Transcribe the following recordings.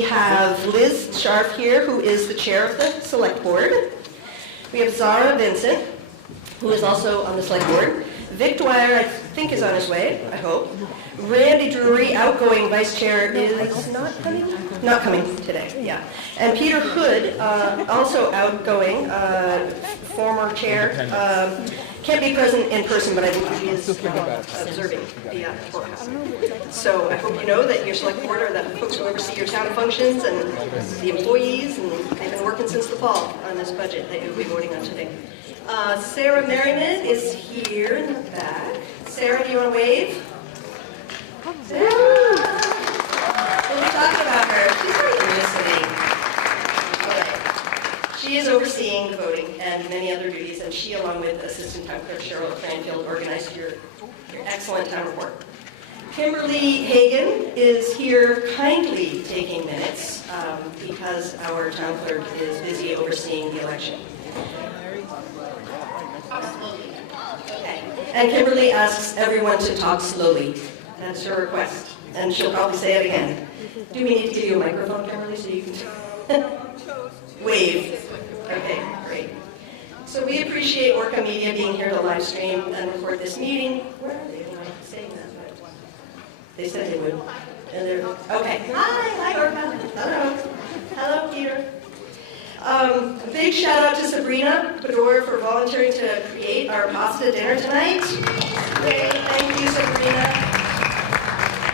We have Liz Scharf here, who is the chair of the select board. We have Zara Vincent, who is also on the select board. Vic Dwyer, I think, is on his way, I hope. Randy Drury, outgoing vice chair, is not coming today, yeah. And Peter Hood, also outgoing, former chair, can't be present in person, but I think he is observing the courthouse. So I hope you know that your select board are the folks who oversee your town functions and the employees, and they've been working since the fall on this budget that you'll be voting on today. Sarah Merriman is here in the back. Sarah, do you want to wave? Sarah! We'll be talking about her. She's very listening. All right. She is overseeing the voting and many other duties, and she, along with Assistant Town Clerk Cheryl Cranfield, organized your excellent town report. Kimberly Hagan is here kindly taking minutes because our town clerk is busy overseeing the election. Okay. And Kimberly asks everyone to talk slowly. That's her request, and she'll probably say it again. Do we need to give you a microphone, Kimberly, so you can wave? Okay, great. So we appreciate Orca Media being here to live stream and record this meeting. Where are they? I'm not saying that, but they said they would. And they're okay. Hi, Orca. Hello, Peter. A big shout out to Sabrina Bedore for volunteering to create our pasta dinner tonight. Great, thank you, Sabrina.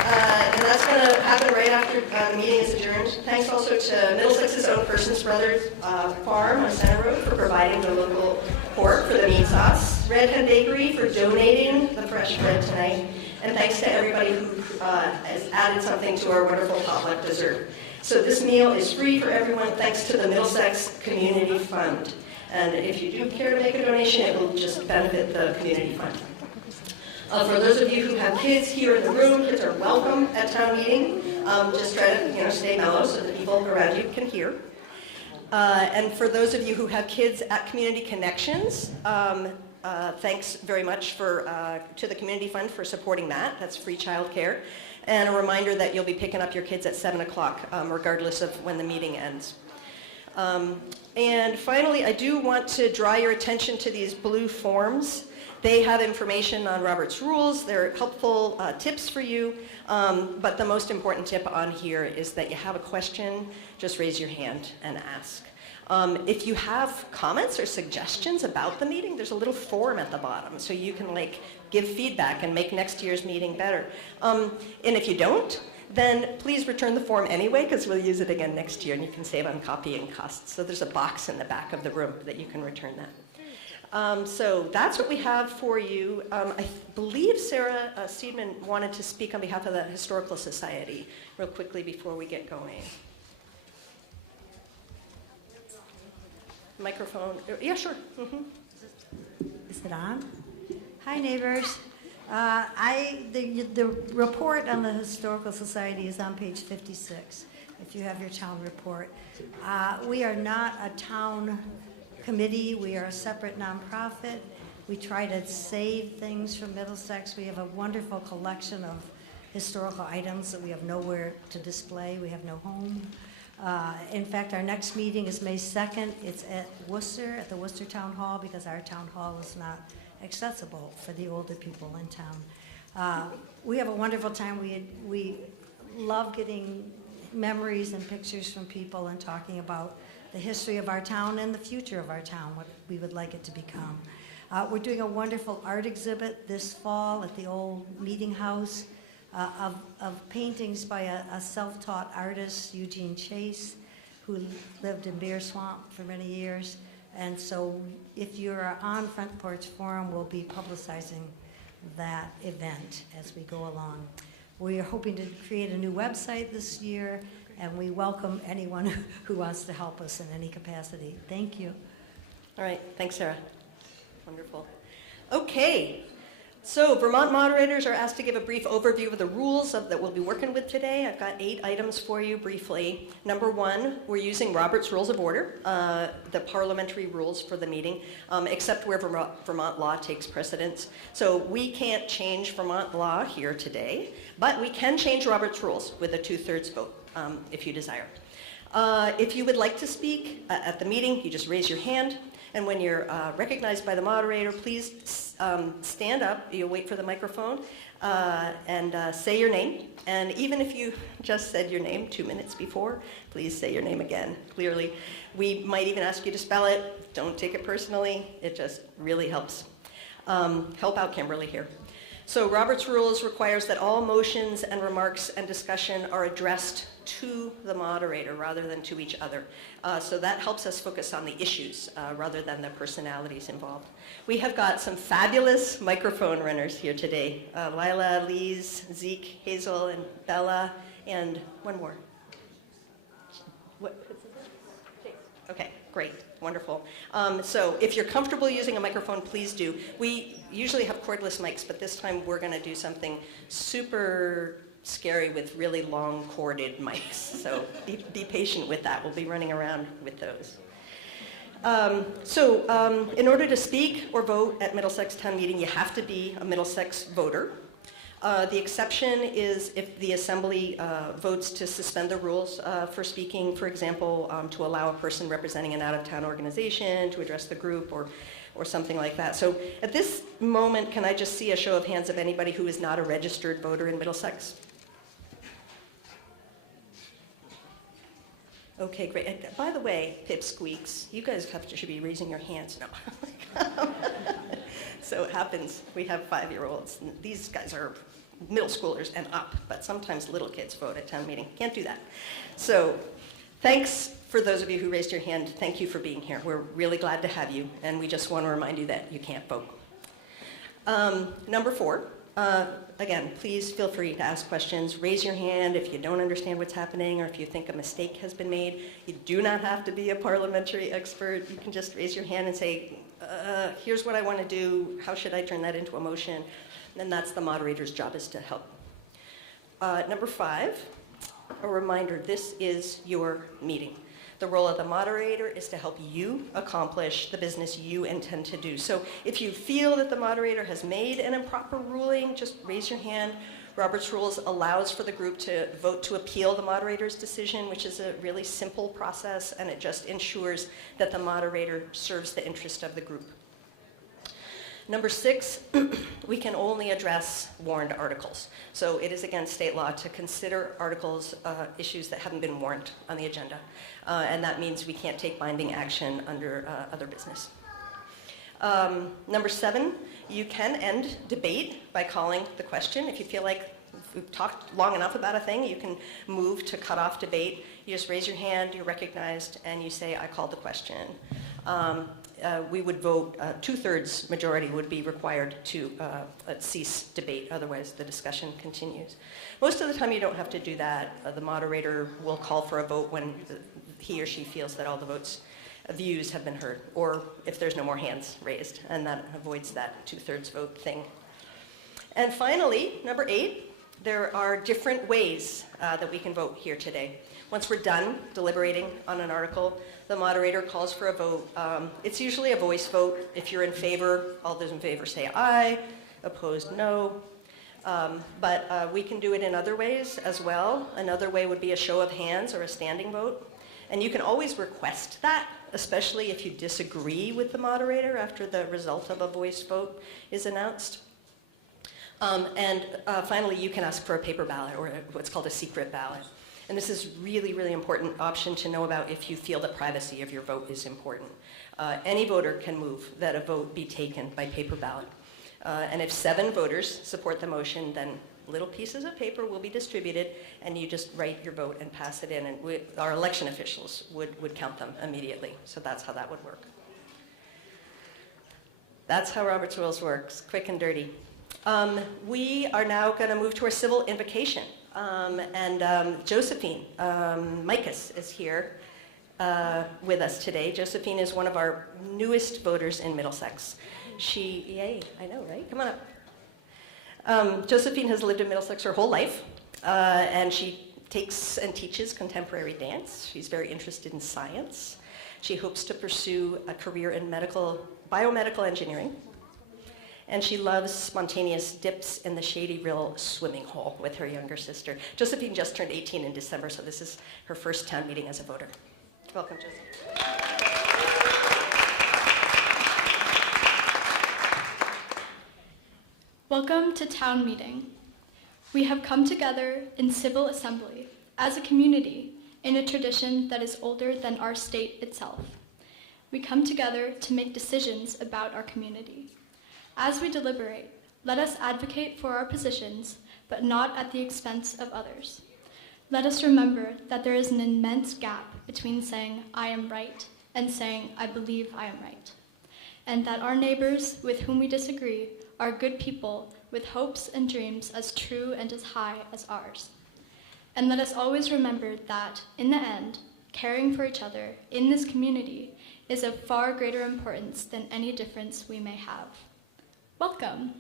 And that's going to happen right after the meeting is adjourned. Thanks also to Middlesex's Own Persons Brothers Farm on Center Road for providing the local pork for the meat sauce. Red Hen Bakery for donating the fresh bread tonight. And thanks to everybody who has added something to our wonderful potluck dessert. So this meal is free for everyone thanks to the Middlesex Community Fund. And if you do care to make a donation, it will just benefit the community fund. For those of you who have kids here in the room, kids are welcome at town meeting. Just try to stay mellow so the people around you can hear. And for those of you who have kids at Community Connections, thanks very much to the Community Fund for supporting that. That's free childcare. And a reminder that you'll be picking up your kids at 7 o'clock, regardless of when the meeting ends. And finally, I do want to draw your attention to these blue forms. They have information on Robert's rules. They're helpful tips for you. But the most important tip on here is that you have a question, just raise your hand and ask. If you have comments or suggestions about the meeting, there's a little form at the bottom, so you can give feedback and make next year's meeting better. And if you don't, then please return the form anyway, because we'll use it again next year, and you can save on copying costs. So there's a box in the back of the room that you can return that. So that's what we have for you. I believe Sarah Seidman wanted to speak on behalf of the Historical Society real quickly before we get going. Microphone. Yeah, sure. Mm-hmm. Is it on? Hi, neighbors. The report on the Historical Society is on page 56, if you have your town report. We are not a town committee. We are a separate nonprofit. We try to save things from Middlesex. We have a wonderful collection of historical items that we have nowhere to display. We have no home. In fact, our next meeting is May 2nd. It's at Worcester, at the Worcester Town Hall, because our town hall is not accessible for the older people in town. We have a wonderful time. We love getting memories and pictures from people and talking about the history of our town and the future of our town, what we would like it to become. We're doing a wonderful art exhibit this fall at the old meeting house of paintings by a self-taught artist, Eugene Chase, who lived in Bear Swamp for many years. And so if you're on Front Porch Forum, we'll be publicizing that event as we go along. We are hoping to create a new website this year, and we welcome anyone who wants to help us in any capacity. Thank you. All right. Thanks, Sarah. Wonderful. Okay. So Vermont moderators are asked to give a brief overview of the rules that we'll be working with today. I've got 8 items for you briefly. Number 1, we're using Robert's Rules of Order, the parliamentary rules for the meeting, except where Vermont law takes precedence. So we can't change Vermont law here today, but we can change Robert's Rules with a 2/3 vote. if you desire. If you would like to speak at the meeting, you just raise your hand. And when you're recognized by the moderator, please stand up. You'll wait for the microphone and say your name. And even if you just said your name 2 minutes before, please say your name again clearly. We might even ask you to spell it. Don't take it personally. It just really helps. Help out Kimberly here. So Robert's Rules requires that all motions and remarks and discussion are addressed to the moderator rather than to each other. So that helps us focus on the issues rather than the personalities involved. We have got some fabulous microphone runners here today. Lila, Lise, Zeke, Hazel, and Bella, and one more. What? Okay, great, wonderful. So if you're comfortable using a microphone, please do. We usually have cordless mics, but this time we're going to do something super scary with really long corded mics. So be patient with that. We'll be running around with those. In order to speak or vote at Middlesex Town Meeting, you have to be a Middlesex voter. The exception is if the Assembly votes to suspend the rules for speaking, for example, to allow a person representing an out-of-town organization to address the group or something like that. So at this moment, can I just see a show of hands of anybody who is not a registered voter in Middlesex? Okay, great. And by the way, pipsqueaks, you guys should be raising your hands. No. So it happens. We have 5-year-olds. These guys are middle schoolers and up, but sometimes little kids vote at town meeting. Can't do that. So thanks for those of you who raised your hand. Thank you for being here. We're really glad to have you, and we just want to remind you that you can't vote. Number 4. Again, please feel free to ask questions. Raise your hand if you don't understand what's happening or if you think a mistake has been made. You do not have to be a parliamentary expert. You can just raise your hand and say, here's what I want to do. How should I turn that into a motion? And that's the moderator's job, is to help. Number 5, a reminder, this is your meeting. The role of the moderator is to help you accomplish the business you intend to do. So if you feel that the moderator has made an improper ruling, just raise your hand. Robert's Rules allows for the group to vote to appeal the moderator's decision, which is a really simple process, and it just ensures that the moderator serves the interest of the group. Number 6, we can only address warned articles. So it is against state law to consider articles, issues that haven't been warned on the agenda. And that means we can't take binding action under other business. Number 7, you can end debate by calling the question. If you feel like we've talked long enough about a thing, you can move to cut off debate. You just raise your hand, you're recognized, and you say, I called the question. We would vote, 2/3 majority would be required to cease debate, otherwise the discussion continues. Most of the time you don't have to do that. The moderator will call for a vote when he or she feels that all the views have been heard, or if there's no more hands raised, and that avoids that 2/3 vote thing. And finally, number 8, there are different ways that we can vote here today. Once we're done deliberating on an article, the moderator calls for a vote. It's usually a voice vote. If you're in favor, all those in favor say aye, opposed no. But we can do it in other ways as well. Another way would be a show of hands or a standing vote. And you can always request that, especially if you disagree with the moderator after the result of a voice vote is announced. Finally, you can ask for a paper ballot or what's called a secret ballot. And this is really, really important option to know about if you feel that privacy of your vote is important. Any voter can move that a vote be taken by paper ballot. And if 7 voters support the motion, then little pieces of paper will be distributed, and you just write your vote and pass it in, and our election officials would count them immediately. So that's how that would work. That's how Robert's Rules works, quick and dirty. We are now going to move to our civil invocation. Josephine Micus is here with us today. Josephine is one of our newest voters in Middlesex. Yay, I know, right? Come on up. Josephine has lived in Middlesex her whole life, and she takes and teaches contemporary dance. She's very interested in science. She hopes to pursue a career in biomedical engineering. And she loves spontaneous dips in the Shady Rill swimming hole with her younger sister. Josephine just turned 18 in December, so this is her first town meeting as a voter. Welcome, Josephine. Welcome to town meeting. We have come together in civil assembly as a community in a tradition that is older than our state itself. We come together to make decisions about our community. As we deliberate, let us advocate for our positions, but not at the expense of others. Let us remember that there is an immense gap between saying, I am right, and saying, I believe I am right. And that our neighbors with whom we disagree are good people with hopes and dreams as true and as high as ours. And let us always remember that, in the end, caring for each other in this community is of far greater importance than any difference we may have. Welcome.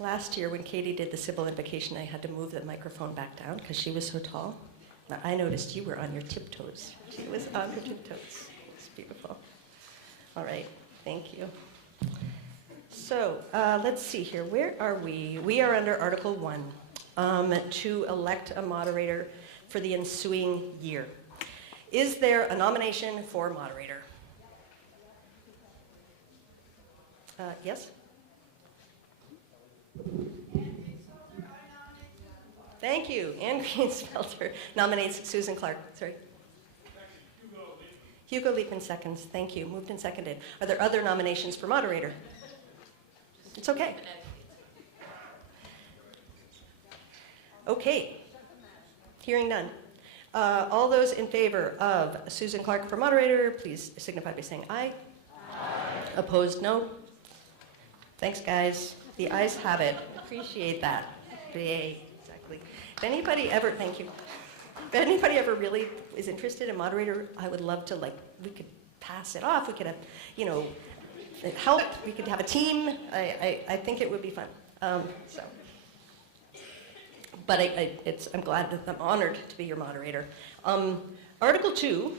Last year when Katie did the civil invocation, I had to move the microphone back down because she was so tall. Now, I noticed you were on your tiptoes. She was on her tiptoes. It's beautiful. All right, thank you. So let's see here. Where are we? We are under Article 1, to elect a moderator for the ensuing year. Is there a nomination for moderator? Yes? Thank you. Ann Greensfelter nominates Susan Clark. Sorry. Hugo Leapman seconds. Thank you. Moved and seconded. Are there other nominations for moderator? It's okay. Okay. Hearing none. All those in favor of Susan Clark for moderator, please signify by saying aye. Aye. Opposed, no. Thanks, guys. The ayes have it. Appreciate that. Yay. Exactly. If anybody ever, thank you. If anybody ever really is interested in moderator, I would love to, we could pass it off. We could have, help. We could have a team. I think it would be fun. But I'm glad that I'm honored to be your moderator. Article 2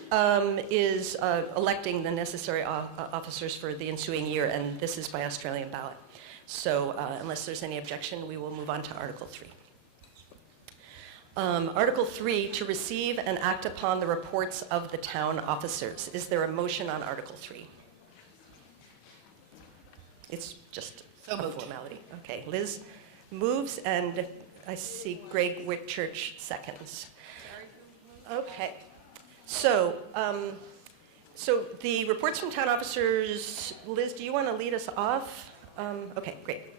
is electing the necessary officers for the ensuing year, and this is by Australian ballot. So unless there's any objection, we will move on to Article 3. Article 3, to receive and act upon the reports of the town officers. Is there a motion on Article 3? It's just a formality. Okay, Liz moves, and I see Greg Whitchurch seconds. Okay, so the reports from town officers, Liz, do you want to lead us off? Okay, great.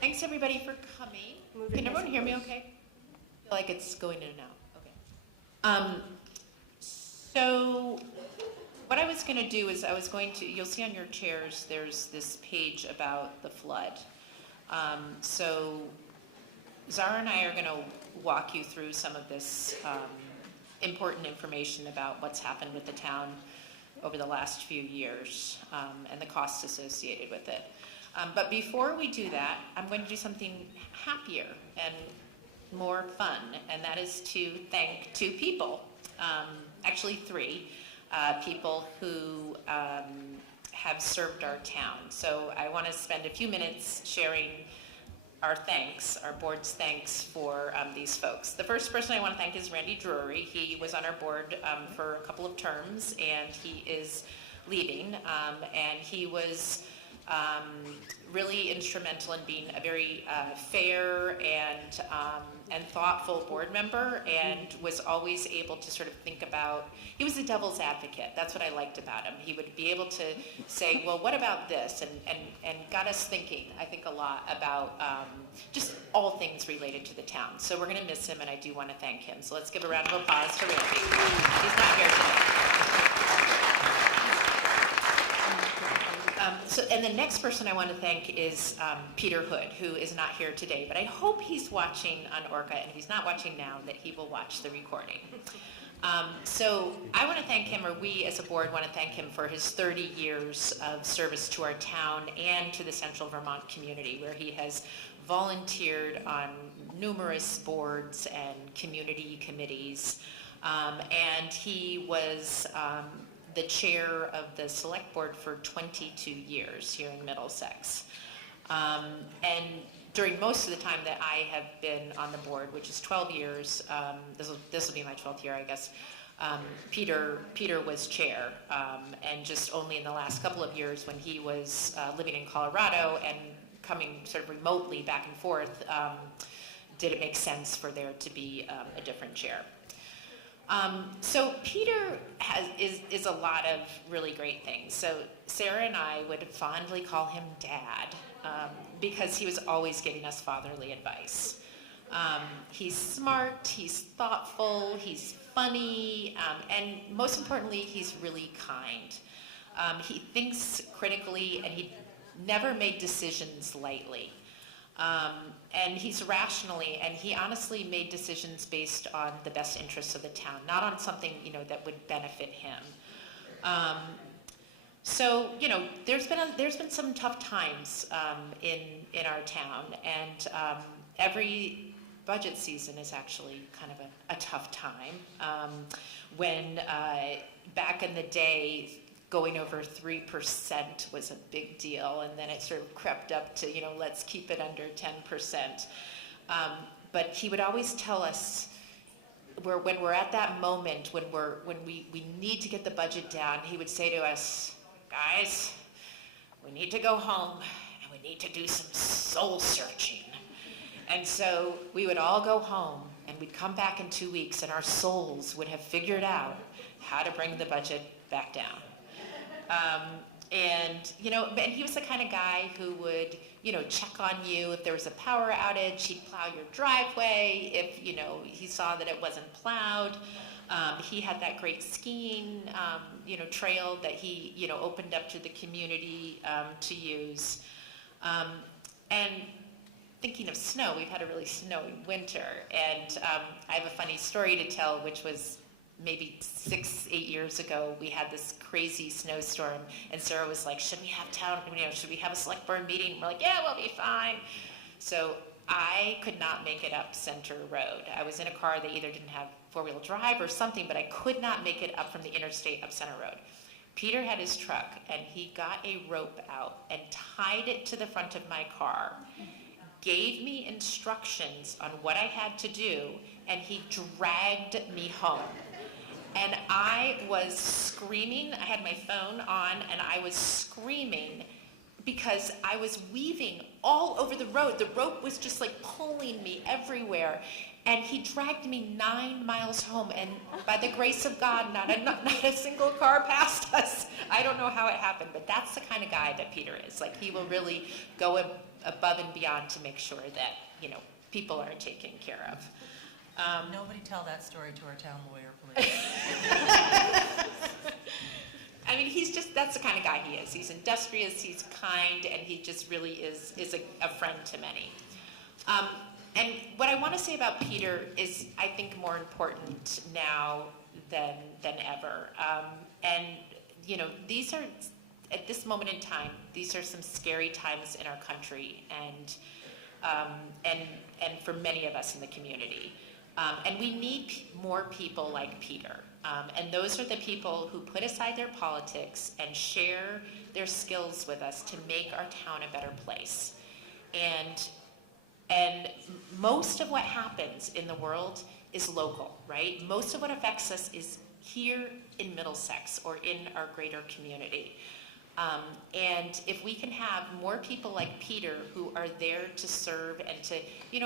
Thanks everybody for coming. Can everyone hear me okay? I feel like it's going in and out. Okay. So what I was going to do is you'll see on your chairs there's this page about the flood. So Zara and I are going to walk you through some of this important information about what's happened with the town over the last few years and the costs associated with it. But before we do that, I'm going to do something happier and more fun, and that is to thank two people, actually three people who have served our town. So I want to spend a few minutes sharing our board's thanks for these folks. The first person I want to thank is Randy Drury. He was on our board for a couple of terms, and he is leaving. And he was really instrumental in being a very fair and thoughtful board member, and was always able to sort of think about, he was a devil's advocate. That's what I liked about him. He would be able to say, well, what about this? And got us thinking, I think, a lot about just all things related to the town. So we're going to miss him, and I do want to thank him. So let's give a round of applause to Randy. He's not here today. And the next person I want to thank is Peter Hood, who is not here today, but I hope he's watching on Orca, and if he's not watching now, that he will watch the recording. So I want to thank him, or we as a board want to thank him for his 30 years of service to our town and to the Central Vermont community, where he has volunteered on numerous boards and community committees. And he was the chair of the select board for 22 years here in Middlesex. And during most of the time that I have been on the board, which is 12 years, this will be my 12th year, I guess, Peter was chair, and just only in the last couple of years when he was living in Colorado and coming sort of remotely back and forth, did it make sense for there to be a different chair. So Peter is a lot of really great things. So Sarah and I would fondly call him Dad, because he was always giving us fatherly advice. He's smart, he's thoughtful, he's funny, and most importantly, he's really kind. He thinks critically, and he never made decisions lightly. And he's rationally, and he honestly made decisions based on the best interests of the town, not on something, that would benefit him. So, there's been some tough times in our town, and every budget season is actually kind of a tough time. When back in the day, going over 3% was a big deal, and then it sort of crept up to, let's keep it under 10%. But he would always tell us, when we're at that moment, when we need to get the budget down, he would say to us, guys, we need to go home, and we need to do some soul searching. And so we would all go home, and we'd come back in 2 weeks, and our souls would have figured out how to bring the budget back down. And he was the kind of guy who would, check on you if there was a power outage. He'd plow your driveway if, he saw that it wasn't plowed. He had that great skiing, trail that he, opened up to the community to use. And thinking of snow, we've had a really snowy winter. And I have a funny story to tell, which was maybe 6-8 years ago. We had this crazy snowstorm, and Sarah was like, should we have should we have a select board meeting? And we're like, yeah, we'll be fine. So I could not make it up Center Road. I was in a car that either didn't have four-wheel drive or something, but I could not make it up from the interstate up Center Road. Peter had his truck, and he got a rope out and tied it to the front of my car, gave me instructions on what I had to do, and he dragged me home. And I was screaming. I had my phone on, and I was screaming because I was weaving all over the road. The rope was just like pulling me everywhere. And he dragged me 9 miles home, and by the grace of God, not a single car passed us. I don't know how it happened, but that's the kind of guy that Peter is. Like, he will really go above and beyond to make sure that, people are taken care of. Nobody tell that story to our town lawyer, please. I mean, that's the kind of guy he is. He's industrious, he's kind, and he just really is a friend to many. And what I want to say about Peter is, I think, more important now than ever. And, these are, at this moment in time, these are some scary times in our country, and for many of us in the community. And we need more people like Peter. And those are the people who put aside their politics and share their skills with us to make our town a better place. And most of what happens in the world is local, right? Most of what affects us is here in Middlesex or in our greater community. And if we can have more people like Peter who are there to serve and to,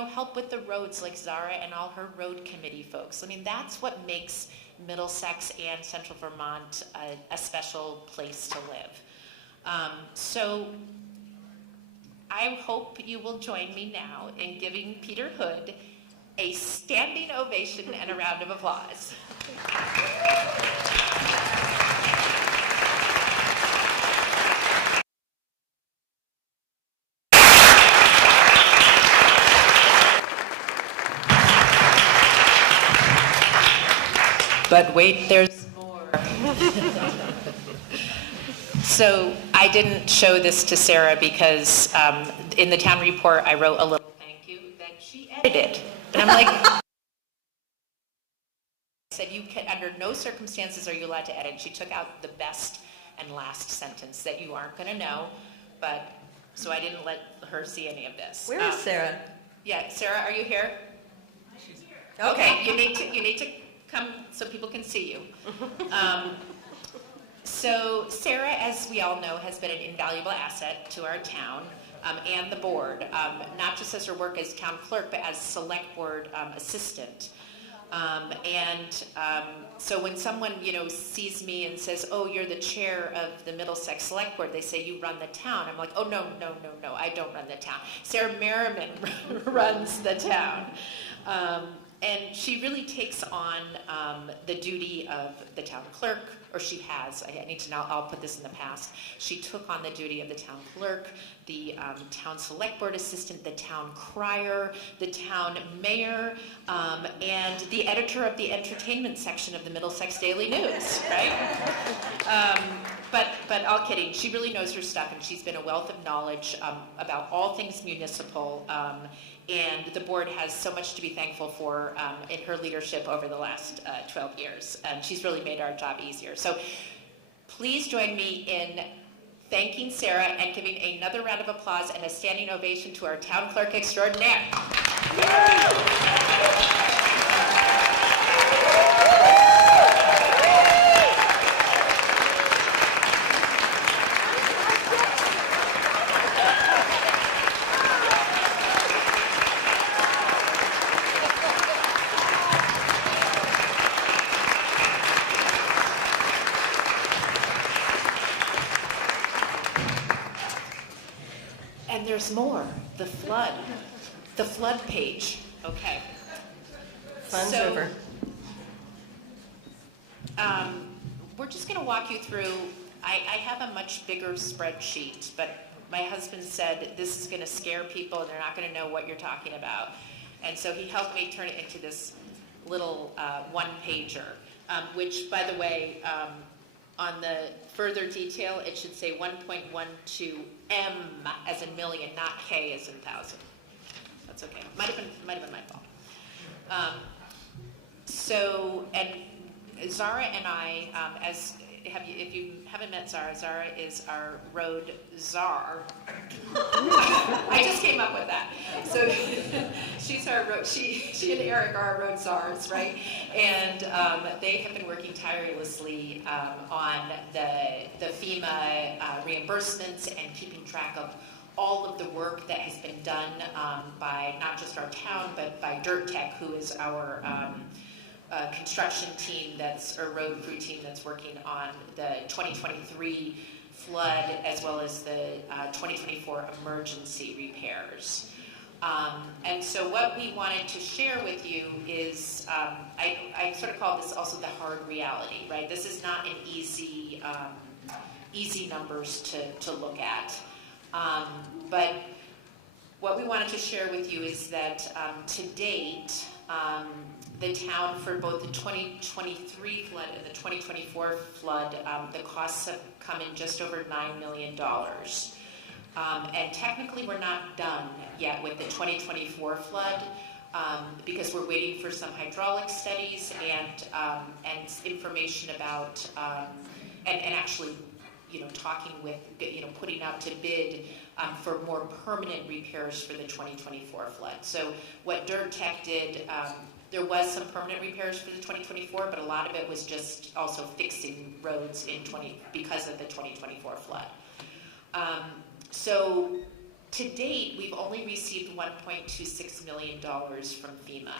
help with the roads, like Zara and all her road committee folks. I mean, that's what makes Middlesex and Central Vermont a special place to live. So I hope you will join me now in giving Peter Hood a standing ovation and a round of applause. but wait, there's more. So I didn't show this to Sarah because in the town report, I wrote a little thank you that she edited. And I'm like, I said, you can, under no circumstances are you allowed to edit. She took out the best and last sentence that you aren't going to know, but so I didn't let her see any of this. Where is Sarah? Yeah, Sarah, are you here? Okay, you need to come so people can see you. So Sarah, as we all know, has been an invaluable asset to our town and the board, not just as her work as town clerk, but as select board assistant. So when someone, sees me and says, oh, you're the chair of the Middlesex Select Board, they say, you run the town. I'm like, oh, no, I don't run the town. Sarah Merriman runs the town. And she really takes on the duty of the town clerk, or she has. I need to now, I'll put this in the past. She took on the duty of the town clerk, the town select board assistant, the town crier, the town mayor, and the editor of the entertainment section of the Middlesex Daily News, right? But all kidding, she really knows her stuff, and she's been a wealth of knowledge about all things municipal. And the board has so much to be thankful for in her leadership over the last 12 years. And she's really made our job easier. So please join me in thanking Sarah and giving another round of applause and a standing ovation to our town clerk extraordinaire. And there's more, the flood page, okay. Fun's over. We're just gonna walk you through, I have a much bigger spreadsheet, but my husband said this is gonna scare people and they're not gonna know what you're talking about. And so he helped me turn it into this little one-pager, which, by the way, on the further detail, it should say 1.12 M as in million, not K as in thousand. That's okay. Might have been my fault. So, and Zara and I, if you haven't met Zara, Zara is our road czar. I just came up with that. So she's our road. She and Eric are our road czars, right? And they have been working tirelessly on the FEMA reimbursements and keeping track of all of the work that has been done by not just our town, but by Dirt Tech, who is our construction team, or road crew team that's working on the 2023 flood as well as the 2024 emergency repairs. And so what we wanted to share with you is, I sort of call this also the hard reality, right? This is not an easy numbers to look at. But what we wanted to share with you is that to date, the town, for both the 2023 flood and the 2024 flood, the costs have come in just over $9 million. And technically we're not done yet with the 2024 flood because we're waiting for some hydraulic studies and information about, and actually, talking with, putting out to bid for more permanent repairs for the 2024 flood. So what Dirt Tech did, there was some permanent repairs for the 2024, but a lot of it was just also fixing roads because of the 2024 flood. So to date, we've only received $1.26 million from FEMA.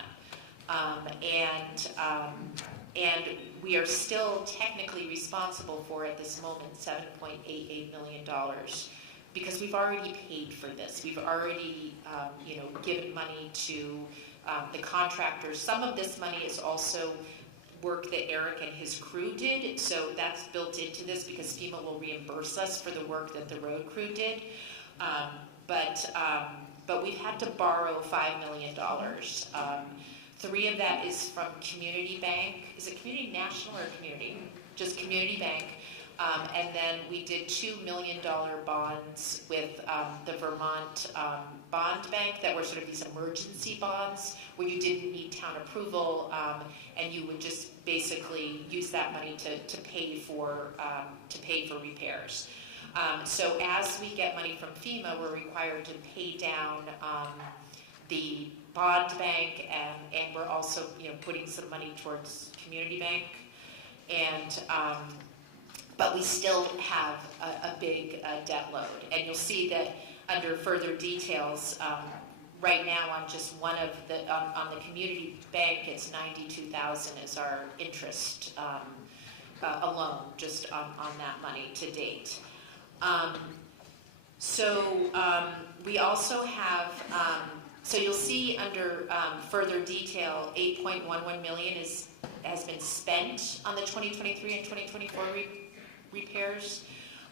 And we are still technically responsible for, at this moment, $7.88 million because we've already paid for this. We've already, given money to the contractors. Some of this money is also work that Eric and his crew did, so that's built into this because FEMA will reimburse us for the work that the road crew did. But we've had to borrow $5 million 3 of that is from Community Bank. Is it Community National or Community? Just Community Bank. And then we did $2 million bonds with the Vermont Bond Bank that were sort of these emergency bonds where you didn't need town approval, and you would just basically use that money to pay for repairs. So as we get money from FEMA, we're required to pay down the bond bank, and we're also putting some money towards Community Bank, and but we still have a big debt load. And you'll see that under further details, right now on just one of the, on the Community Bank, it's $92,000 is our interest alone, just on that money to date. We also have, so you'll see under further detail, $8.11 million has been spent on the 2023 and 2024 repairs.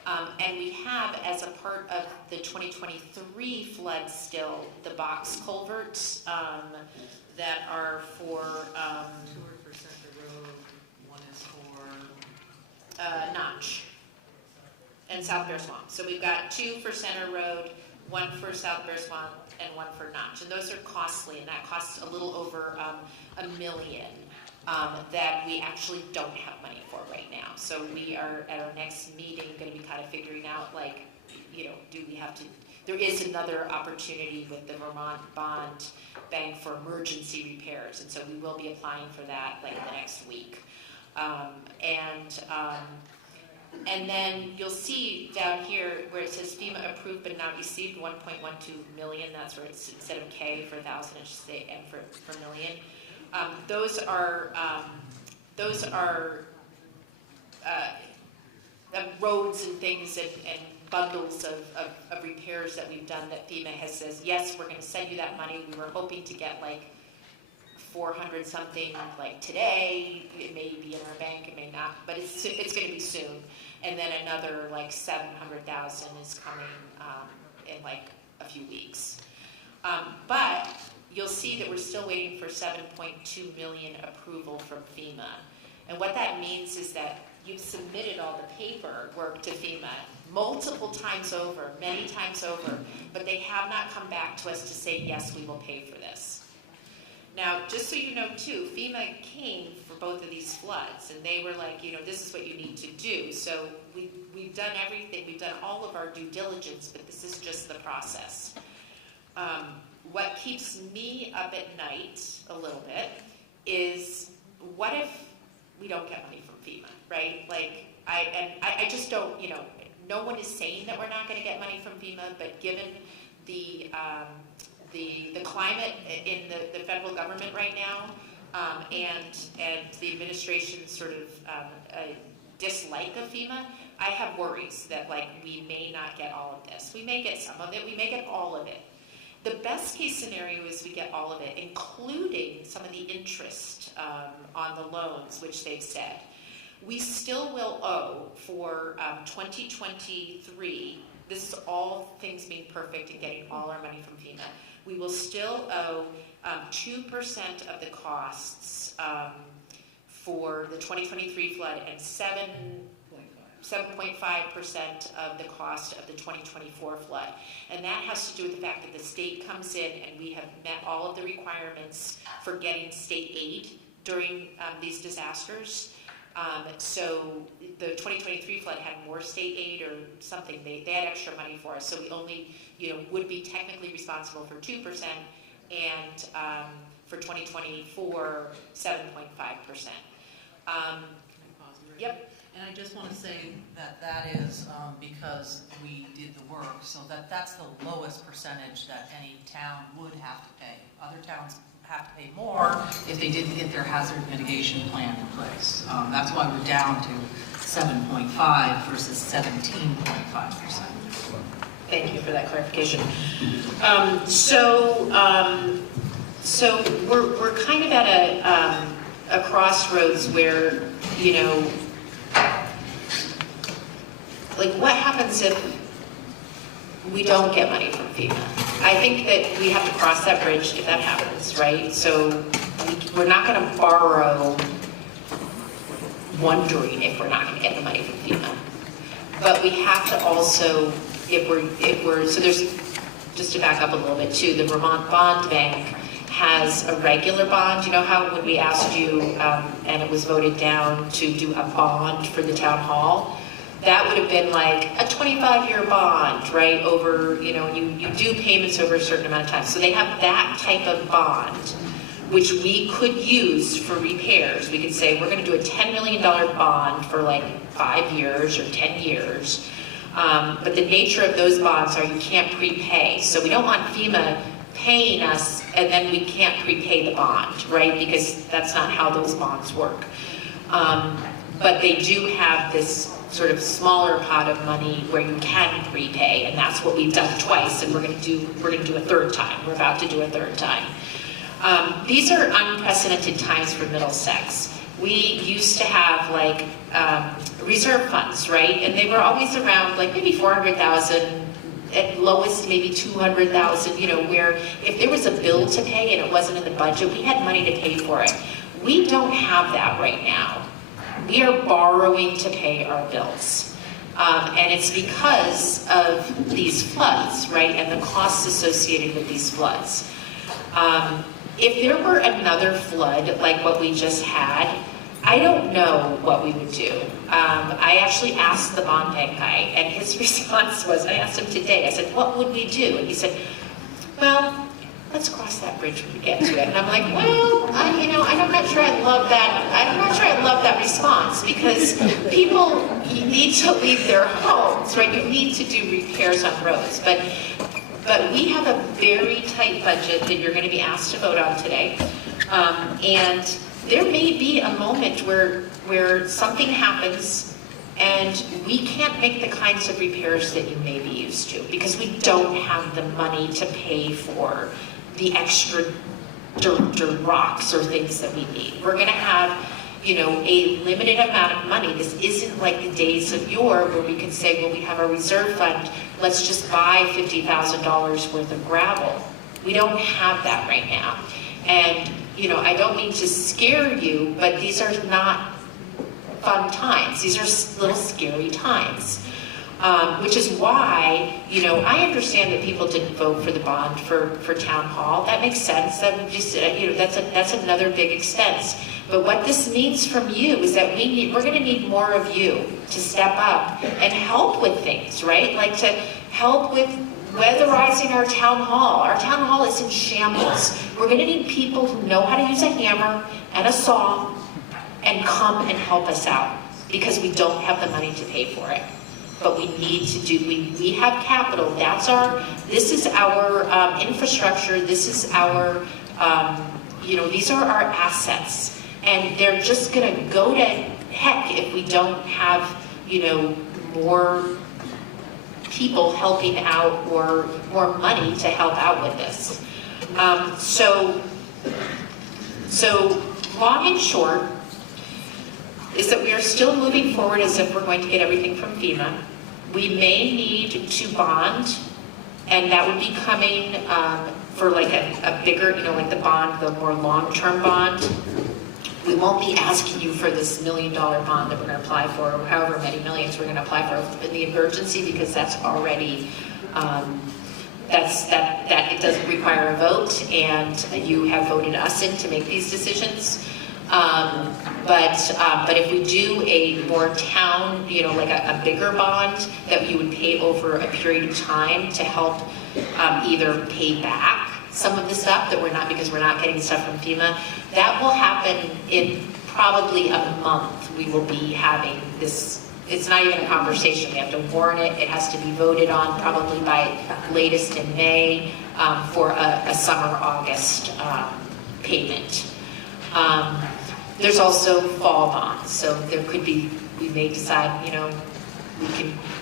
And we have, as a part of the 2023 flood still, the box culverts that are for... 2 are for Center Road, 1 is for... Notch and South Bear Swamp. So we've got 2 for Center Road, 1 for South Bear Swamp, and 1 for Notch. And those are costly, and that costs a little over $1 million. That we actually don't have money for right now. So we are at our next meeting going to be kind of figuring out, like, do we have to, there is another opportunity with the Vermont Bond Bank for emergency repairs, and so we will be applying for that like the next week. And then you'll see down here where it says FEMA approved but not received 1.12 million, that's where it's instead of K for 1,000, it should say M for million. Those are roads and things and bundles of repairs that we've done that FEMA has says, yes, we're going to send you that money. We were hoping to get like 400 something like today. It may be in our bank, it may not, but it's going to be soon. And then another like 700,000 is coming in like a few weeks. But you'll see that we're still waiting for 7.2 million approval from FEMA. And what that means is that you've submitted all the paperwork to FEMA multiple times over, many times over, but they have not come back to us to say, yes, we will pay for this. Now, just so you know too, FEMA came for both of these floods, and they were like, this is what you need to do. So we've done everything, we've done all of our due diligence, but this is just the process. What keeps me up at night a little bit is, what if we don't get money from FEMA, right? Like, I just don't, no one is saying that we're not going to get money from FEMA, but given the climate in the federal government right now, and the administration's sort of dislike of FEMA, I have worries that like we may not get all of this. We may get some of it, we may get all of it. The best case scenario is we get all of it, including some of the interest on the loans, which they've said. We still will owe for 2023, this is all things being perfect and getting all our money from FEMA, we will still owe 2% of the costs for the 2023 flood and 7.5% of the cost of the 2024 flood. And that has to do with the fact that the state comes in and we have met all of the requirements for getting state aid during these disasters. So the 2023 flood had more state aid or something. They had extra money for us. So we only would be technically responsible for 2%, and for 2024, 7.5%. Yep. And I just want to say that is because we did the work, so that's the lowest percentage that any town would have to pay. Other towns have to pay more if they didn't get their hazard mitigation plan in place. That's why we're down to 7.5 versus 17.5%. Thank you for that clarification. So we're kind of at a crossroads where, like, what happens if we don't get money from FEMA. I think that we have to cross that bridge if that happens, right? So we're not going to borrow wondering if we're not going to get the money from FEMA. But we have to also, if we're, so there's, just to back up a little bit too, the Vermont Bond Bank has a regular bond. You know how when we asked you, and it was voted down to do a bond for the town hall, that would have been like a 25-year bond, right? Over, you know, you do payments over a certain amount of time. So they have that type of bond, which we could use for repairs. We could say, we're gonna do a $10 million bond for like 5 years or 10 years. But the nature of those bonds are you can't prepay. So we don't want FEMA paying us and then we can't prepay the bond, right? Because that's not how those bonds work. But they do have this sort of smaller pot of money where you can prepay, and that's what we've done twice, and we're gonna do a third time. We're about to do a third time. These are unprecedented times for Middlesex. We used to have like reserve funds, right? And they were always around like maybe 400,000, at lowest maybe 200,000, you know, where if there was a bill to pay and it wasn't in the budget, we had money to pay for it. We don't have that right now. We are borrowing to pay our bills. And it's because of these floods, right? And the costs associated with these floods. If there were another flood like what we just had, I don't know what we would do. I actually asked the bond bank guy, and his response was, I asked him today, I said, what would we do? And he said, well, let's cross that bridge when we get to it. And I'm like, well, I'm not sure I love that. I'm not sure I love that response, because people need to leave their homes, right? You need to do repairs on roads. But we have a very tight budget that you're going to be asked to vote on today. And there may be a moment where something happens and we can't make the kinds of repairs that you may be used to because we don't have the money to pay for the extra dirt or rocks or things that we need. We're going to have, you know, a limited amount of money. This isn't like the days of yore where we can say, well, we have a reserve fund, let's just buy $50,000 worth of gravel. We don't have that right now. And, you know, I don't mean to scare you, but these are not fun times. These are little scary times. Which is why, you know, I understand that people didn't vote for the bond for town hall. That makes sense. That would just, you know, that's another big expense. But what this means from you is that we're going to need more of you to step up and help with things, right? Like to help with weatherizing our town hall. Our town hall is in shambles. We're going to need people who know how to use a hammer and a saw and come and help us out because we don't have the money to pay for it. But we need to do, we have capital. This is our infrastructure. This is our, you know, these are our assets. And they're just going to go to heck if we don't have, you know, more people helping out or more money to help out with this. So long and short is that we are still moving forward as if we're going to get everything from FEMA. We may need to bond, and that would be coming for like a bigger, you know, like the bond, the more long-term bond. We won't be asking you for this $1 million bond that we're going to apply for, or however many millions we're going to apply for in the emergency, because that's already, that it doesn't require a vote, and you have voted us in to make these decisions. But if we do a more town, you know, like a bigger bond that you would pay over a period of time to help either pay back some of the stuff that we're not, because we're not getting stuff from FEMA, that will happen in probably a month. We will be having this, it's not even a conversation. We have to warn it. It has to be voted on probably by latest in May for a summer, August payment. There's also fall bonds, so there could be, we may decide, you know,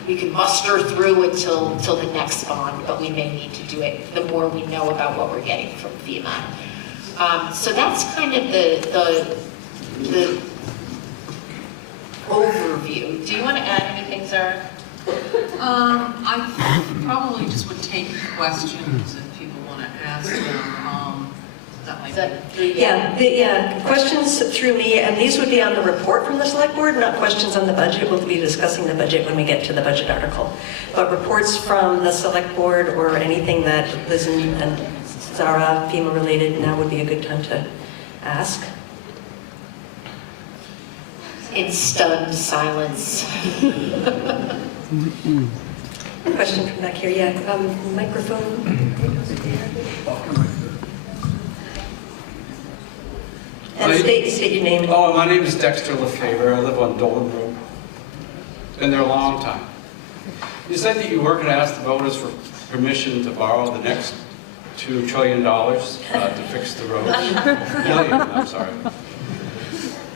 we can muster through until the next bond, but we may need to do it the more we know about what we're getting from FEMA. So that's kind of the overview. Do you want to add anything, Zara? I probably just would take questions if people want to ask them. That might be. Yeah, questions through me, and these would be on the report from the select board, not questions on the budget. We'll be discussing the budget when we get to the budget article. But reports from the select board or anything that Liz and Zara, FEMA related, now would be a good time to ask. In stunned silence. Question from back here, yeah, microphone. And state your name. Oh, my name is Dexter Lefevre. I live on Dolan Road. Been there a long time. You said that you weren't going to ask the voters for permission to borrow the next $2 trillion to fix the roads. Million, I'm sorry.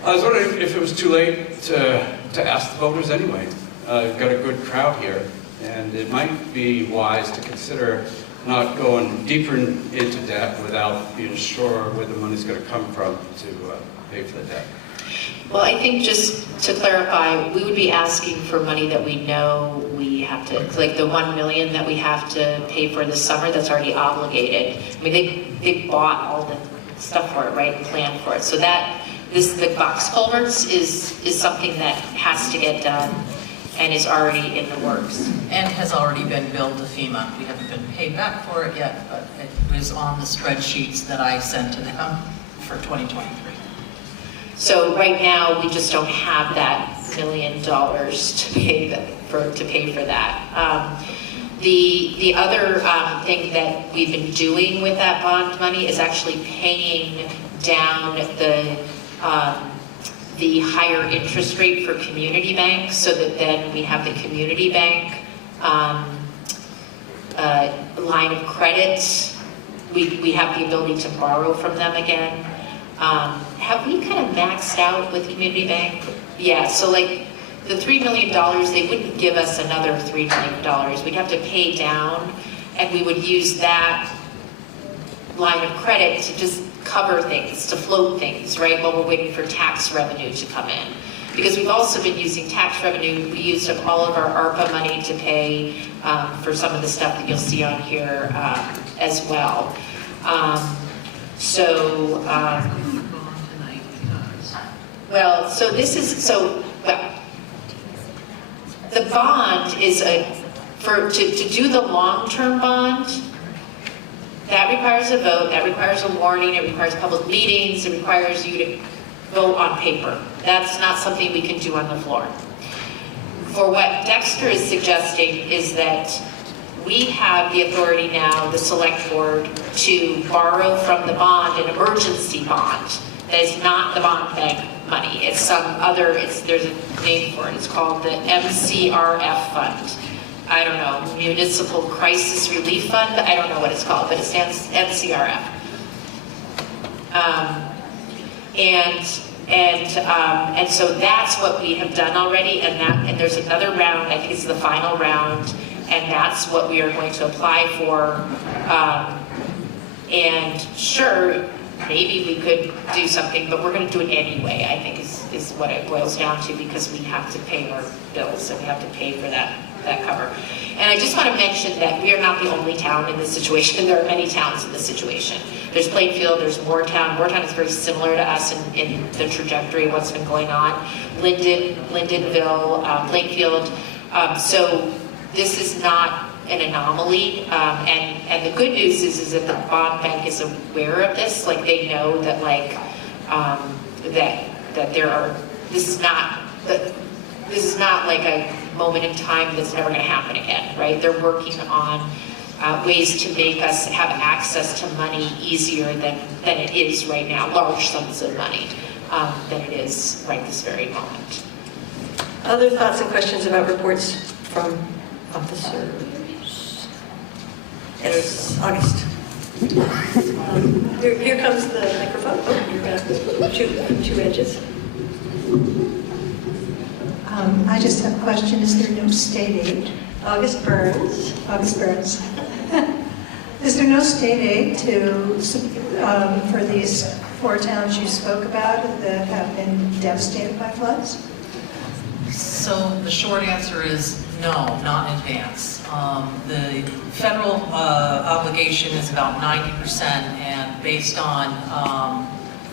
I was wondering if it was too late to ask the voters anyway. You've got a good crowd here, and it might be wise to consider not going deeper into debt without being sure where the money's going to come from to pay for the debt. Well, I think just to clarify, we would be asking for money that we know we have to, like the 1 million that we have to pay for this summer, that's already obligated. I mean, they bought all the stuff for it, right, and planned for it. So that, the box culverts is something that has to get done and is already in the works. And has already been billed to FEMA. We haven't been paid back for it yet, but it was on the spreadsheets that I sent to them for 2023. So right now, we just don't have that $1 million to pay for that. The other thing that we've been doing with that bond money is actually paying down the higher interest rate for community banks, so that then we have the community bank line of credit. We have the ability to borrow from them again. Have we kind of maxed out with community bank? Yeah, so like the $3 million, they wouldn't give us another $3 million. We'd have to pay down, and we would use that line of credit to just cover things, to float things, right, while we're waiting for tax revenue to come in. Because we've also been using tax revenue. We used up all of our ARPA money to pay for some of the stuff that you'll see on here as well. Well, so this is, the bond is to do the long-term bond, that requires a vote, that requires a warning, it requires public meetings, it requires you to vote on paper. That's not something we can do on the floor. For what Dexter is suggesting is that we have the authority now, the select board, to borrow from the bond an emergency bond that is not the bond bank money. It's some other, there's a name for it. It's called the MCRF fund. I don't know, Municipal Crisis Relief Fund. I don't know what it's called, but it stands MCRF. And so that's what we have done already, and there's another round. I think it's the final round, and that's what we are going to apply for. And sure, maybe we could do something, but we're going to do it anyway, I think is what it boils down to, because we have to pay our bills and we have to pay for that cover. And I just want to mention that we are not the only town in this situation. There are many towns in this situation. There's Plainfield, there's Moortown. Moortown is very similar to us in the trajectory of what's been going on. Lyndonville, Plainfield. So this is not an anomaly. And the good news is that the bond bank is aware of this. Like, they know that that there are, this is not like a moment in time that's never going to happen again, right? They're working on ways to make us have access to money easier than it is right now, large sums of money, than it is right this very moment. Other thoughts and questions about reports from officers? Yes, August. Here comes the microphone. Oh, you're going to two edges. I just have a question. Is there no state aid? August Burns. August Burns. Is there no state aid for these 4 towns you spoke about that have been devastated by floods? So the short answer is No, not in advance. The federal obligation is about 90%, and based on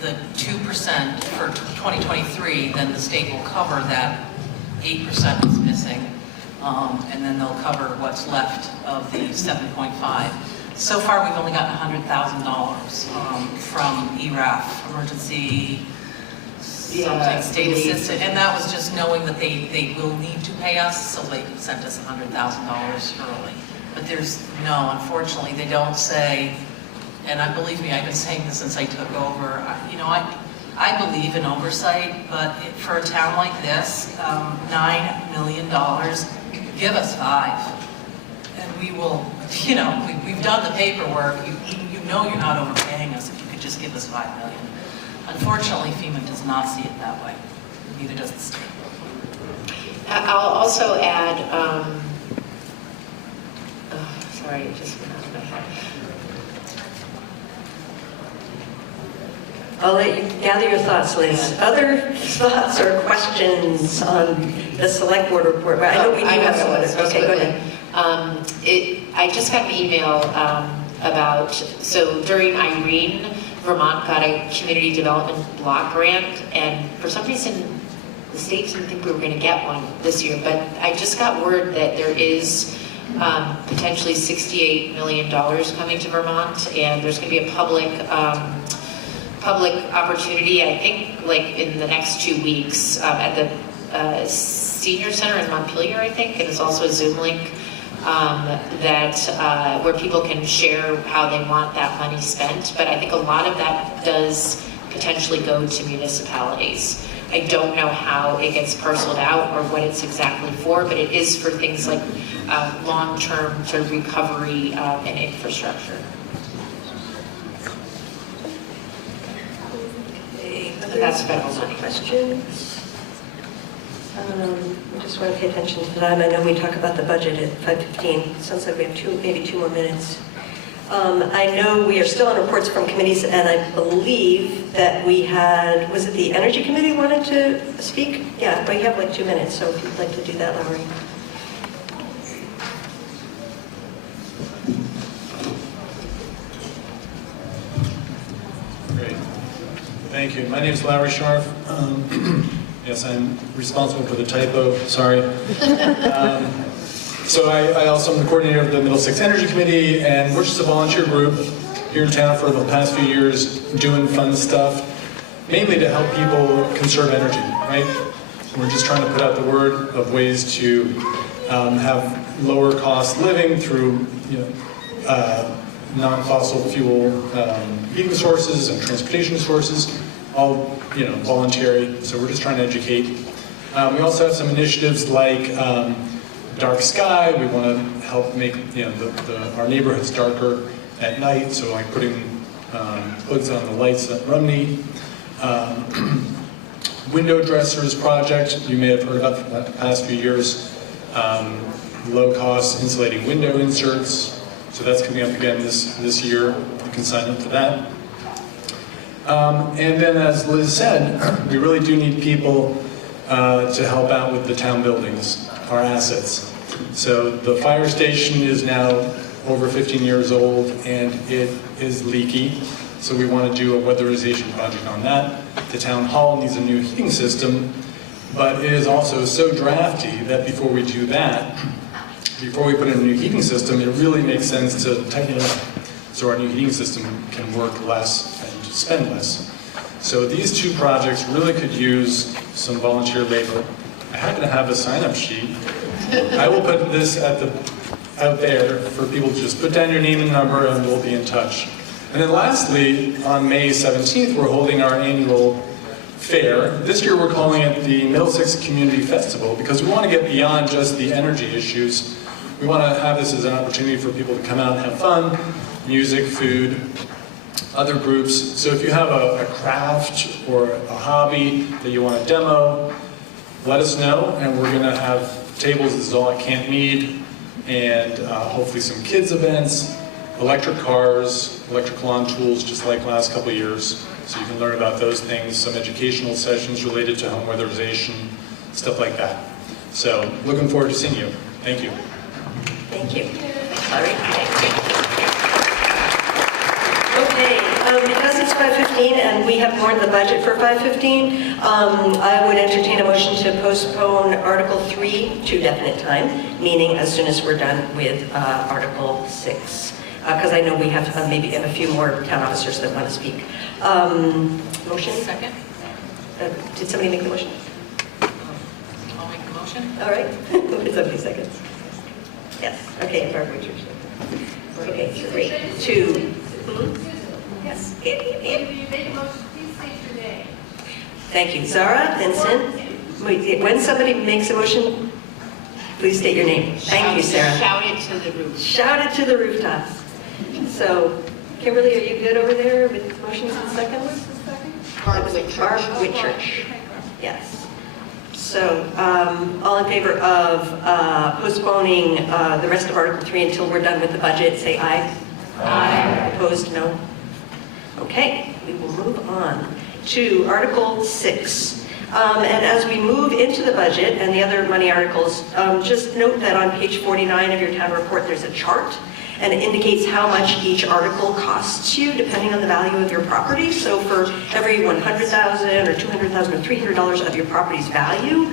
the 2% for 2023, then the state will cover that 8% that's missing, and then they'll cover what's left of the 7.5. So far, we've only gotten $100,000 from ERAF, Emergency something state assistant, and that was just knowing that they will need to pay us, so they sent us $100,000 early. But there's, no, unfortunately, they don't say, and believe me, I've been saying this since I took over, I believe in oversight, but for a town like this, $9 million, give us 5. And we will, we've done the paperwork, you know you're not overpaying us if you could just give us $5 million. Unfortunately, FEMA does not see it that way. Neither does the state. I'll also add, sorry, it just went out of my head. I'll let you gather your thoughts, Liz. Other thoughts or questions on the select board report? I know we do have some others. Okay, go ahead. I just got an email about, so during Irene, Vermont got a community development block grant, and for some reason, the state didn't think we were going to get one this year, but I just got word that there is potentially $68 million coming to Vermont, and there's going to be a public opportunity, I think, like in the next 2 weeks at the Senior Center in Montpelier, I think, and it's also a Zoom link where people can share how they want that money spent. But I think a lot of that does potentially go to municipalities. I don't know how it gets parceled out or what it's exactly for, but it is for things like long-term sort of recovery and infrastructure. So that's federal money. Questions? I just want to pay attention to time. I know we talk about the budget at 5:15. Sounds like we have maybe two more minutes. I know we are still on reports from committees, and I believe that we had, was it the Energy Committee wanted to speak? Yeah, but you have like 2 minutes, so if you'd like to do that, Lowry. Great. Thank you. My name is Lowry Scharf. Yes, I'm responsible for the typo, sorry. So I also am the coordinator of the Middlesex Energy Committee, and we're just a volunteer group here in town for the past few years doing fun stuff, mainly to help people conserve energy, right? We're just trying to put out the word of ways to have lower cost living through non-fossil fuel heating sources and transportation sources, all voluntary, so we're just trying to educate. We also have some initiatives like dark sky. We want to help make our neighborhoods darker at night, so like putting hoods on the lights at Rumney. Window dressers project, you may have heard about for the past few years. Low cost insulating window inserts, so that's coming up again this year. You can sign up for that. And then, as Liz said, we really do need people to help out with the town buildings, our assets. So the fire station is now over 15 years old and it is leaky. So we want to do a weatherization project on that. The town hall needs a new heating system, but it is also so drafty that before we do that, before we put in a new heating system, it really makes sense to tighten it up so our new heating system can work less and spend less. So these two projects really could use some volunteer labor. I happen to have a sign-up sheet. I will put this out there for people to just put down your name and number and we'll be in touch. And then lastly, on May 17th, we're holding our annual fair. This year we're calling it the Middlesex Community Festival because we want to get beyond just the energy issues. We want to have this as an opportunity for people to come out and have fun, music, food, other groups. So if you have a craft or a hobby that you want to demo, let us know, and we're going to have tables. This is all at Camp Mead, and hopefully some kids events, electric cars, electric lawn tools, just like last couple of years. So you can learn about those things, some educational sessions related to home weatherization, stuff like that. So looking forward to seeing you. Thank you. Thank you. Thanks, Larry. Okay, because it's 5:15 and we have warned the budget for 5:15, I would entertain a motion to postpone Article 3 to definite time, meaning as soon as we're done with Article 6. Because I know we have maybe a few more town officers that want to speak. Motion? Second? Did somebody make the motion? I'll make the motion. All right, somebody seconds. Yes, okay, and Barbara Richards. Okay, 3, 2. Yes. Thank you. Zara, Vincent. Wait, when somebody makes a motion, please state your name. Thank you, Sarah. Shout it to the roof. Shout it to the rooftops. So, Kimberly, are you good over there with motions and seconds? Barb Whitchurch. Barb Whitchurch. Yes. So, all in favor of postponing the rest of Article 3 until we're done with the budget, say aye. Aye. Opposed, no. Okay, we will move on to Article 6. And as we move into the budget and the other money articles, just note that on page 49 of your town report, there's a chart, and it indicates how much each article costs you, depending on the value of your property. So for every $100,000 or $200,000 or $300 of your property's value,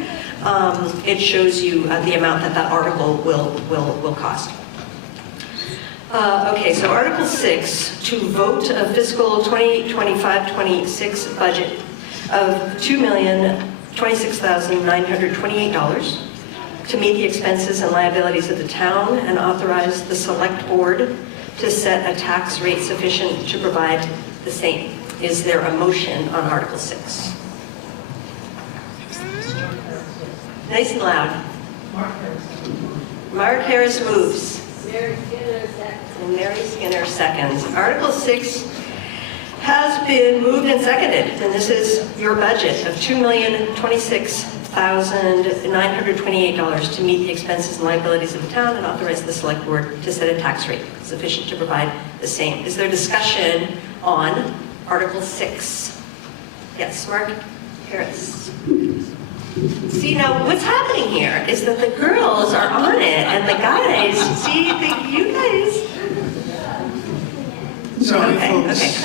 it shows you the amount that that article will cost. Okay, so Article 6, to vote a fiscal 2025-26 budget of $2,026,928 to meet the expenses and liabilities of the town and authorize the select board to set a tax rate sufficient to provide the same. Is there a motion on Article 6? Nice and loud. Mark Harris moves. And Mary Skinner seconds. Article 6 has been moved and seconded, and this is your budget of $2,026,928 to meet the expenses and liabilities of the town and authorize the select board to set a tax rate sufficient to provide the same. Is there discussion on Article 6? Yes, Mark Harris. See, now what's happening here is that the girls are on it and the guys, see, you guys. Sorry, Okay, folks.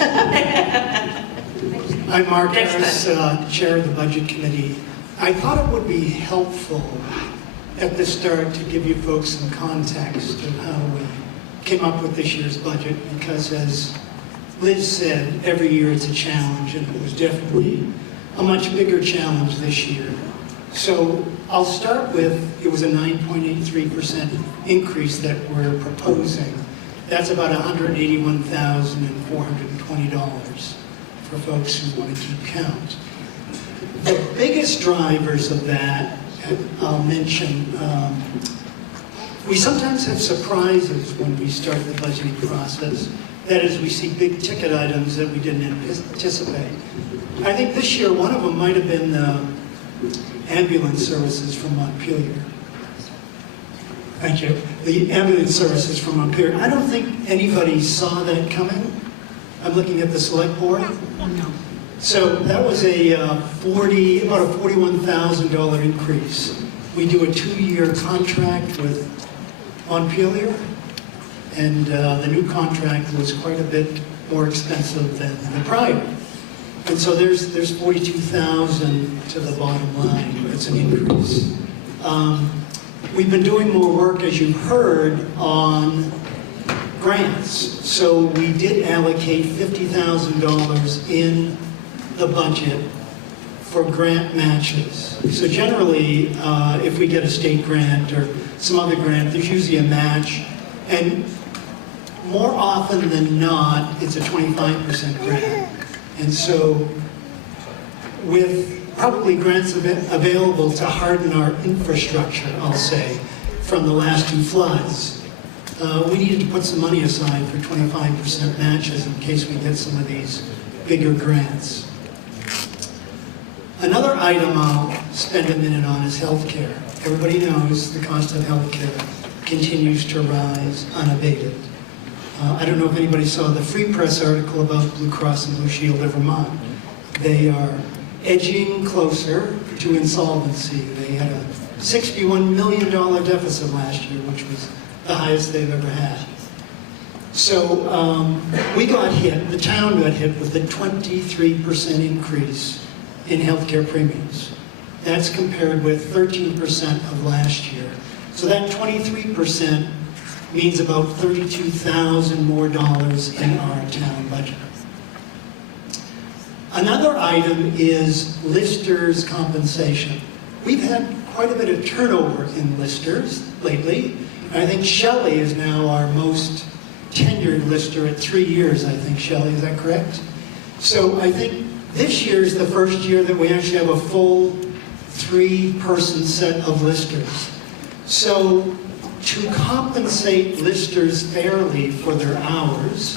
I'm Mark Next Harris, Chair of the Budget Committee. I thought it would be helpful at the start to give you folks some context of how we came up with this year's budget, because as Liz said, every year it's a challenge, and it was definitely a much bigger challenge this year. So I'll start with, it was a 9.83% increase that we're proposing. That's about $181,420 for folks who want to keep count. The biggest drivers of that, I'll mention, we sometimes have surprises when we start the budgeting process. That is, we see big ticket items that we didn't anticipate. I think this year one of them might have been the ambulance services from Montpelier. Thank you. The ambulance services from Montpelier. I don't think anybody saw that coming. I'm looking at the select board. No. So that was about a $41,000 increase. We do a 2-year contract with Montpelier, and the new contract was quite a bit more expensive than the prior. And so there's $42,000 to the bottom line. It's an increase. We've been doing more work, as you've heard, on grants. So we did allocate $50,000 in the budget for grant matches. So generally, if we get a state grant or some other grant, there's usually a match. And more often than not, it's a 25% grant. And so with probably grants available to harden our infrastructure, I'll say, from the last 2 floods, we needed to put some money aside for 25% matches in case we get some of these bigger grants. Another item I'll spend a minute on is healthcare. Everybody knows the cost of healthcare continues to rise unabated. I don't know if anybody saw the Free Press article about Blue Cross and Blue Shield of Vermont. They are edging closer to insolvency. They had a $61 million deficit last year, which was the highest they've ever had. So we got hit, the town got hit with a 23% increase in healthcare premiums. That's compared with 13% of last year. So that 23% means about $32,000 more dollars in our town budget. Another item is listers' compensation. We've had quite a bit of turnover in listers lately. I think Shelley is now our most tenured lister at 3 years, I think, Shelley, is that correct? So I think this year is the first year that we actually have a full 3-person set of listers. So to compensate listers fairly for their hours,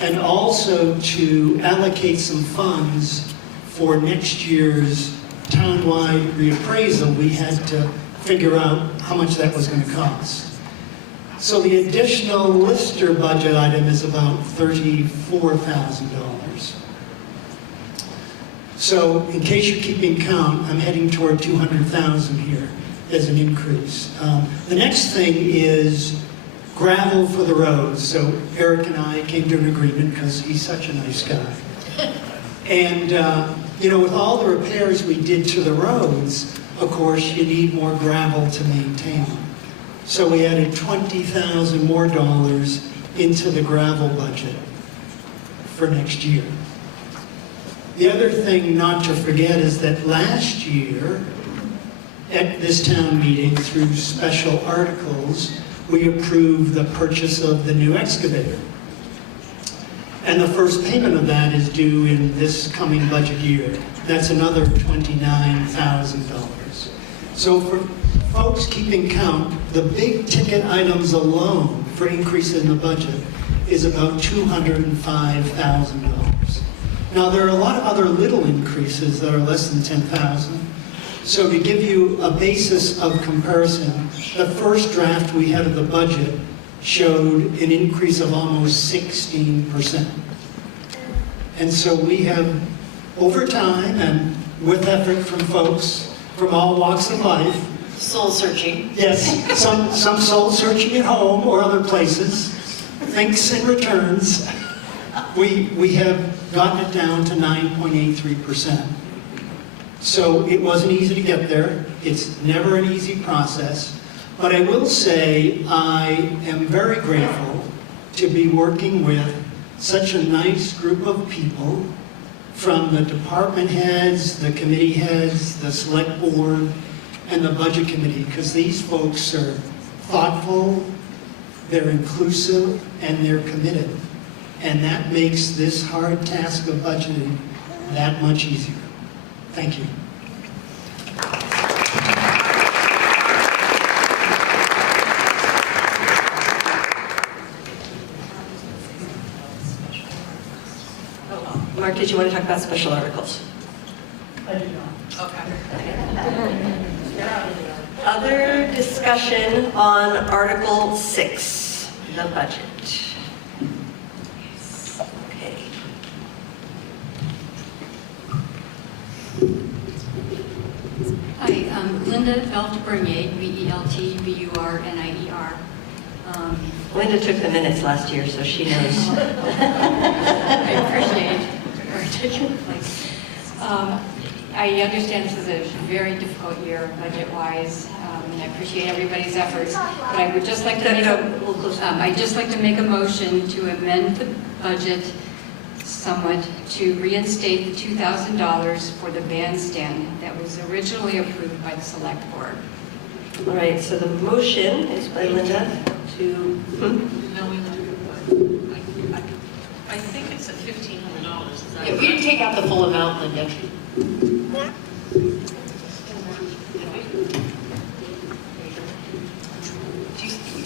and also to allocate some funds for next year's townwide reappraisal, we had to figure out how much that was going to cost. So the additional lister budget item is about $34,000. So in case you're keeping count, I'm heading toward $200,000 here as an increase. The next thing is gravel for the roads. So Eric and I came to an agreement because he's such a nice guy. And you know, with all the repairs we did to the roads, of course, you need more gravel to maintain them. So we added $20,000 more dollars into the gravel budget for next year. The other thing not to forget is that last year, at this town meeting, through special articles, we approved the purchase of the new excavator. And the first payment of that is due in this coming budget year. That's another $29,000. So for folks keeping count, the big ticket items alone for increase in the budget is about $205,000. Now there are a lot of other little increases that are less than $10,000. So to give you a basis of comparison, the first draft we had of the budget showed an increase of almost 16%. And so we have, over time and with effort from folks from all walks of life, Soul searching. yes, some soul searching at home or other places, thanks and returns, we have gotten it down to 9.83%. So it wasn't easy to get there. It's never an easy process. But I will say I am very grateful to be working with such a nice group of people, from the department heads, the committee heads, the select board, and the budget committee, because these folks are thoughtful, they're inclusive, and they're committed. And that makes this hard task of budgeting that much easier. Thank you. Mark, did you want to talk about special articles? I do not. Okay. Other discussion on Article 6, the budget. Okay. Hi, Linda Beltbernier, Beltburnier. Linda took the minutes last year, so she knows. I appreciate your articulately. I understand this is a very difficult year budget-wise, and I appreciate everybody's efforts. But I would just like to make a motion to amend the budget somewhat to reinstate the $2,000 for the bandstand that was originally approved by the select board. All right, so the motion is by Linda to... No, I think it's at $1,500. Is that Yeah, we didn't take out the full amount, Linda.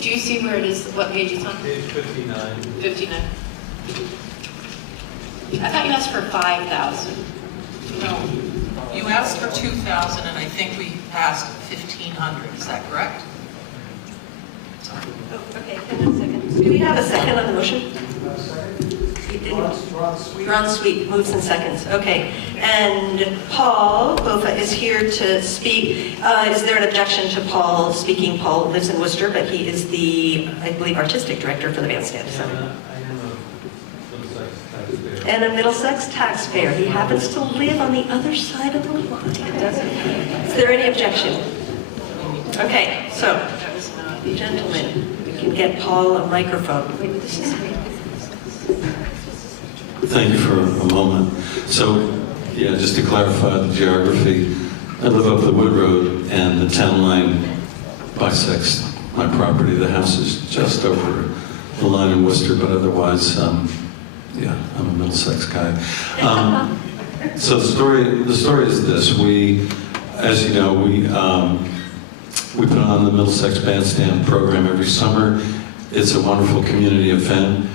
Do you see where it is, what page it's on? Page 59. 59. I thought you asked for 5,000. No, you asked for 2,000, and I think we passed 1,500. Is that correct? Oh, okay, hang on a second. Do we have a second on the motion? Ron Sweet moves and seconds. Okay. And Paul Bofa is here to speak. Is there an objection to Paul speaking? Paul lives in Worcester, but he is the, I believe, artistic director for the bandstand. So. And a Middlesex taxpayer. He happens to live on the other side of the line. Is there any objection? Okay, so, gentlemen, we can get Paul a microphone. Thank you for a moment. So, yeah, just to clarify the geography, I live up the Wood Road and the town line bisects my property. The house is just over the line in Worcester, but otherwise, yeah, I'm a Middlesex guy. So the story is this. We, as you know, we put on the Middlesex Bandstand program every summer. It's a wonderful community event.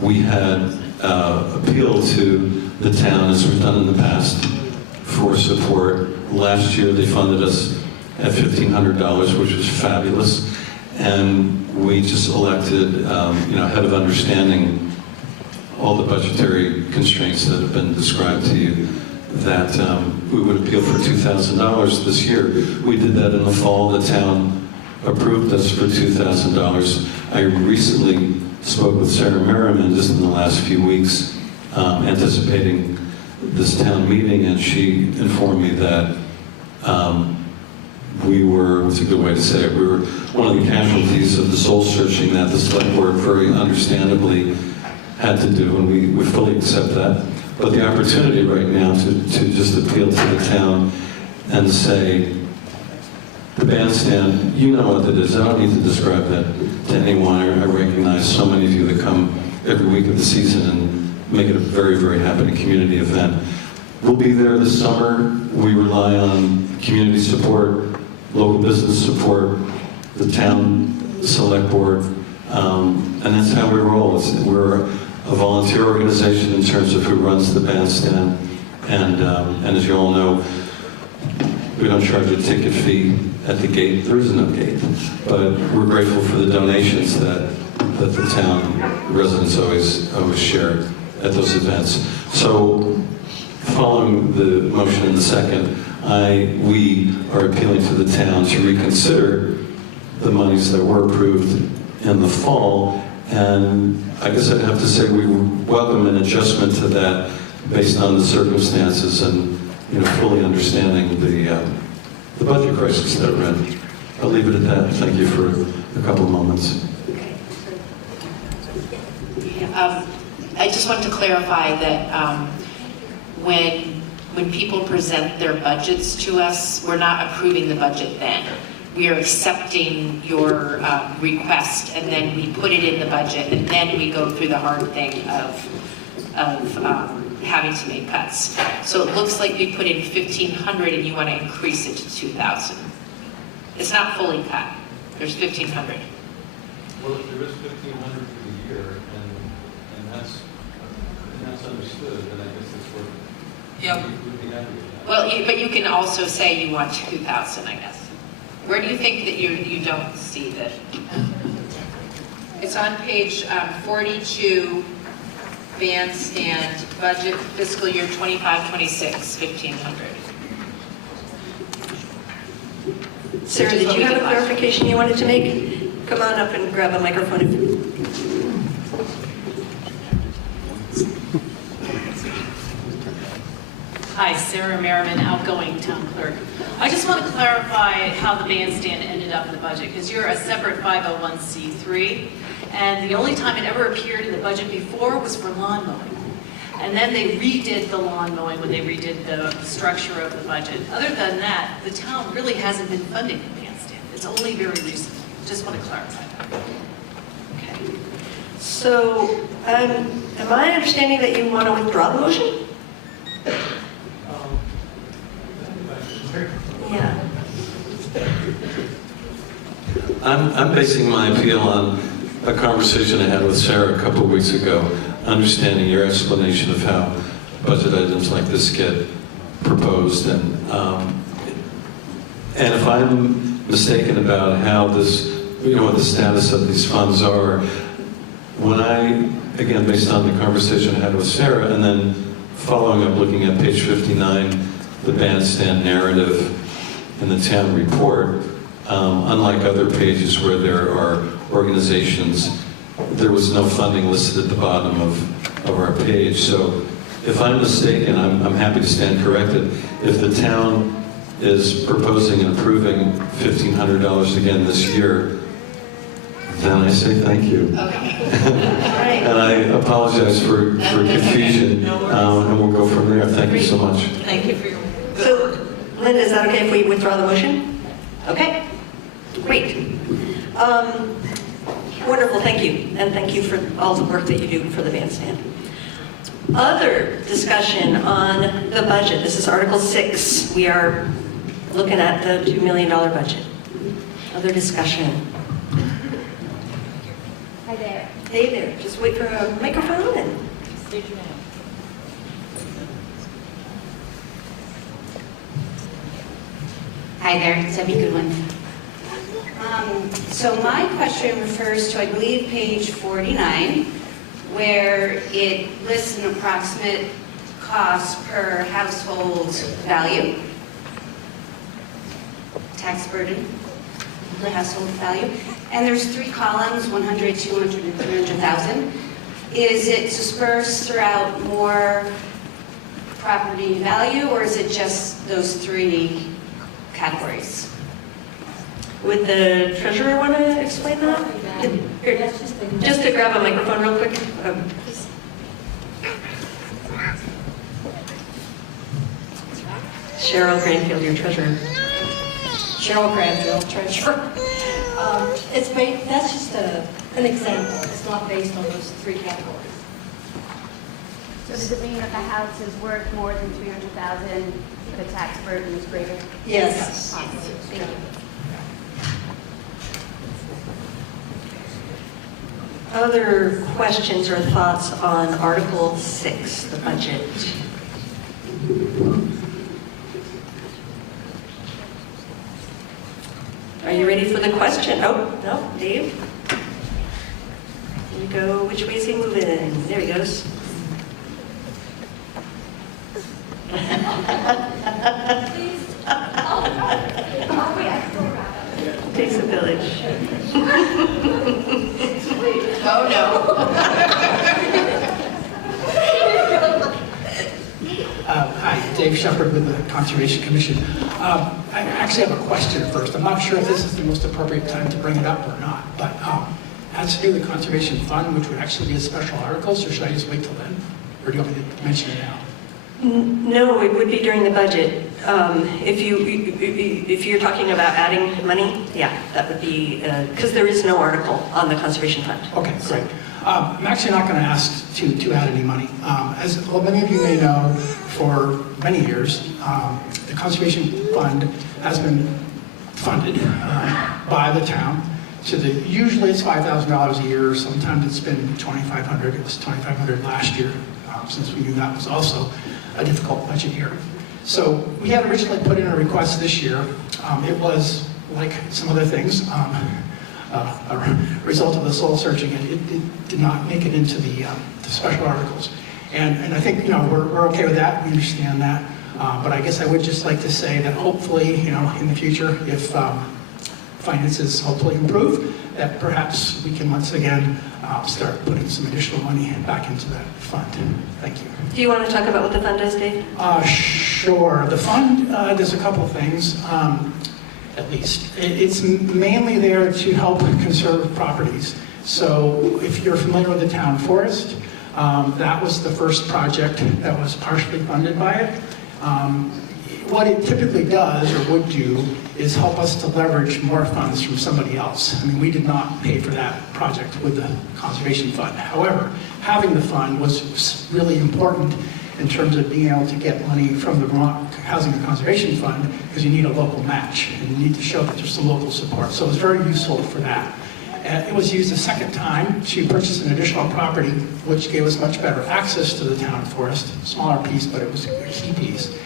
We had appealed to the town, as we've done in the past, for support. Last year they funded us at $1,500, which was fabulous. And we just elected, ahead of understanding all the budgetary constraints that have been described to you, that we would appeal for $2,000 this year. We did that in the fall. The town approved us for $2,000. I recently spoke with Sarah Merriman just in the last few weeks, anticipating this town meeting, and she informed me that we were, what's a good way to say it, we were one of the casualties of the soul searching that the select board very understandably had to do, and we fully accept that. But the opportunity right now to just appeal to the town and say, the bandstand, you know what it is. I don't need to describe that to anyone. I recognize so many of you that come every week of the season and make it a very, very happening community event. We'll be there this summer. We rely on community support, local business support, the town select board, and that's how we roll. We're a volunteer organization in terms of who runs the bandstand, and as you all know, we don't charge a ticket fee at the gate. There is no gate, but we're grateful for the donations that the town residents always share at those events. So, following the motion in the second, we are appealing to the town to reconsider the monies that were approved in the fall, and I guess I'd have to say we welcome an adjustment to that based on the circumstances and fully understanding the budget crisis that we're in. I'll leave it at that. Thank you for a couple of moments. I just want to clarify that when people present their budgets to us, we're not approving the budget then. We are accepting your request, and then we put it in the budget, and then we go through the hard thing of having to make cuts. So it looks like we put in $1,500 and you want to increase it to $2,000. It's not fully cut. There's $1,500. Well, if there is $1,500 for the year, and that's understood, then I guess that's what we'd be happy with that. Well, but you can also say you want $2,000, I guess. Where do you think that you don't see that? It's on page 42. Bandstand budget fiscal year 25-26, $1,500. Sarah, did you have a clarification you wanted to make? Come on up and grab a microphone. Hi, Sarah Merriman, outgoing town clerk. I just want to clarify how the bandstand ended up in the budget, because you're a separate 501c3. And the only time it ever appeared in the budget before was for lawn mowing. And then they redid the lawn mowing when they redid the structure of the budget. Other than that, the town really hasn't been funding the bandstand. It's only very recent. Just want to clarify that. Okay. So, am I understanding that you want to withdraw the motion? Yeah. I'm basing my appeal on a conversation I had with Sarah a couple of weeks ago, understanding your explanation of how budget items like this get proposed, and if I'm mistaken about how this, what the status of these funds are, when I, again, based on the conversation I had with Sarah, and then following up, looking at page 59, the bandstand narrative in the town report, unlike other pages where there are organizations, there was no funding listed at the bottom of our page. So if I'm mistaken, I'm happy to stand corrected. If the town is proposing and approving $1,500 again this year, then I say thank you. And I apologize for confusion, and we'll go from there. Thank you so much. Thank you for your... So, Linda, is that okay if we withdraw the motion? Okay, great. Wonderful, thank you. And thank you for all the work that you do for the bandstand. Other discussion on the budget. This is Article 6. We are looking at the $2 million budget. Other discussion. Hi there. Hey there, just wait for a microphone and... State your name. Hi there, it's Debbie Goodwin. So my question refers to, I believe, page 49, where it lists an approximate cost per household value, tax burden per household value. And there's 3 columns, 100, 200, and 300,000. Is it dispersed throughout more property value, or is it just those 3 categories? Would the treasurer want to explain that? Here, just to grab a microphone real quick. Cheryl Granfield, your treasurer. Cheryl Granfield, treasurer. That's just an example. It's not based on those 3 categories. So does it mean if a house is worth more than 300,000, the tax burden is greater? Yes. Thank you. Other questions or thoughts on Article 6, the budget? Are you ready for the question? Oh, no, Dave? Here we go. Which way is he moving? There he goes. Takes a village. Oh, no. Hi, Dave Shepard with the Conservation Commission. I actually have a question first. I'm not sure if this is the most appropriate time to bring it up or not, but it has to do with the Conservation Fund, which would actually be a special article, so should I just wait till then? Or do you want me to mention it now? No, it would be during the budget. If you're talking about adding money, yeah, that would be, because there is no article on the Conservation Fund. Okay, great. I'm actually not going to ask to add any money. As well, many of you may know, for many years, the Conservation Fund has been funded by the town. So usually it's $5,000 a year. Sometimes it's been $2,500. It was $2,500 last year, since we knew that was also a difficult budget year. So we had originally put in a request this year. It was, like some other things, a result of the soul searching. It did not make it into the special articles. And I think, we're okay with that. We understand that. But I guess I would just like to say that hopefully, in the future, if finances hopefully improve, that perhaps we can once again start putting some additional money back into that fund. Thank you. Do you want to talk about what the fund does, Dave? Sure. The fund does a couple of things, at least. It's mainly there to help conserve properties. So if you're familiar with the town forest, that was the first project that was partially funded by it. What it typically does, or would do, is help us to leverage more funds from somebody else. I mean, we did not pay for that project with the Conservation Fund. However, having the fund was really important in terms of being able to get money from the Vermont Housing and Conservation Fund, because you need a local match, and you need to show that there's some local support. So it was very useful for that. It was used a second time to purchase an additional property, which gave us much better access to the town forest. Smaller piece, but it was a key piece.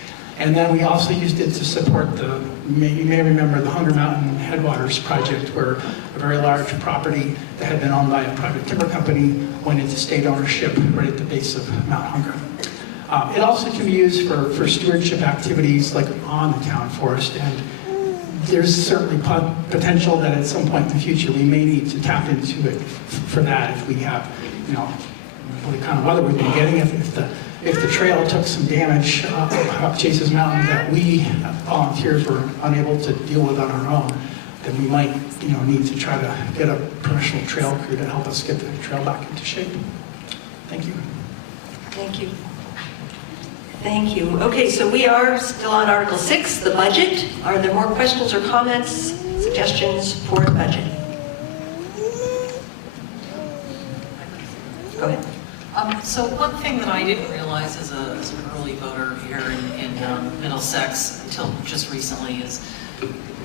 And then we also used it to support you may remember the Hunger Mountain Headwaters project, where a very large property that had been owned by a private timber company went into state ownership right at the base of Mount Hunger. It also can be used for stewardship activities like on the town forest, and there's certainly potential that at some point in the future we may need to tap into it for that if we have, the kind of weather we've been getting. If the trail took some damage up Chase's Mountain that we volunteers were unable to deal with on our own, then we might need to try to get a professional trail crew to help us get the trail back into shape. Thank you. Thank you. Thank you. Okay, so we are still on Article 6, the budget. Are there more questions or comments, suggestions for the budget? Go ahead. So one thing that I didn't realize as an early voter here in Middlesex until just recently is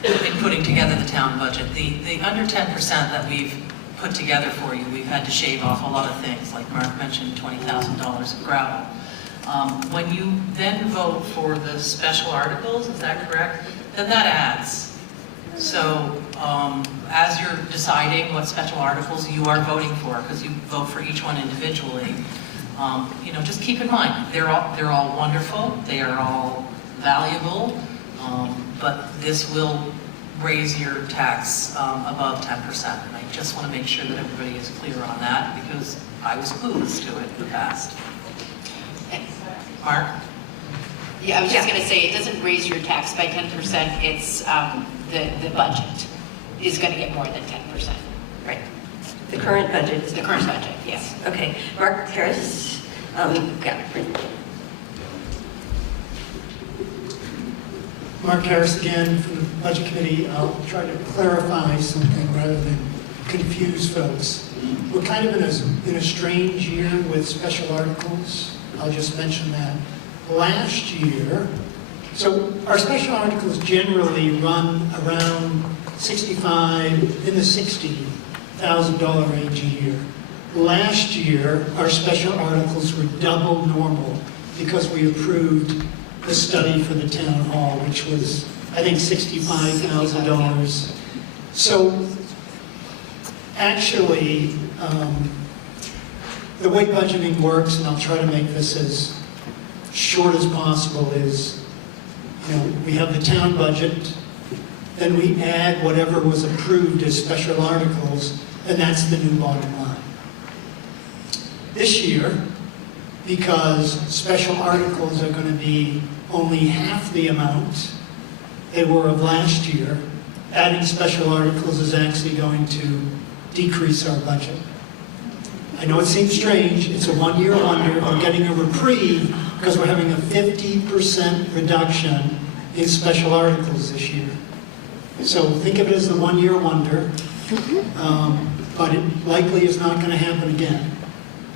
in putting together the town budget. The under 10% that we've put together for you, we've had to shave off a lot of things, like Mark mentioned, $20,000 of gravel. When you then vote for the special articles, is that correct? Then that adds. So as you're deciding what special articles you are voting for, because you vote for each one individually, just keep in mind, they're all wonderful, they are all valuable, but this will raise your tax above 10%. And I just want to make sure that everybody is clear on that, because I was clueless to it in the past. Mark? Yeah, I was just going to say, it doesn't raise your tax by 10%, it's the budget is going to get more than 10%. Right. The current budget is the current budget, yes. Okay. Mark Harris. Mark Harris again from the Budget Committee. I'll try to clarify something rather than confuse folks. We're kind of in a strange year with special articles. I'll just mention that. Last year, so our special articles generally run around in the $60,000 range a year. Last year, our special articles were double normal because we approved the study for the town hall, which was, I think, $65,000. So actually, the way budgeting works, and I'll try to make this as short as possible, is we have the town budget, then we add whatever was approved as special articles, and that's the new bottom line. This year, because special articles are going to be only half the amount they were of last year, adding special articles is actually going to decrease our budget. I know it seems strange, it's a one-year wonder. We're getting a reprieve because we're having a 50% reduction in special articles this year. So think of it as the one-year wonder, but it likely is not going to happen again.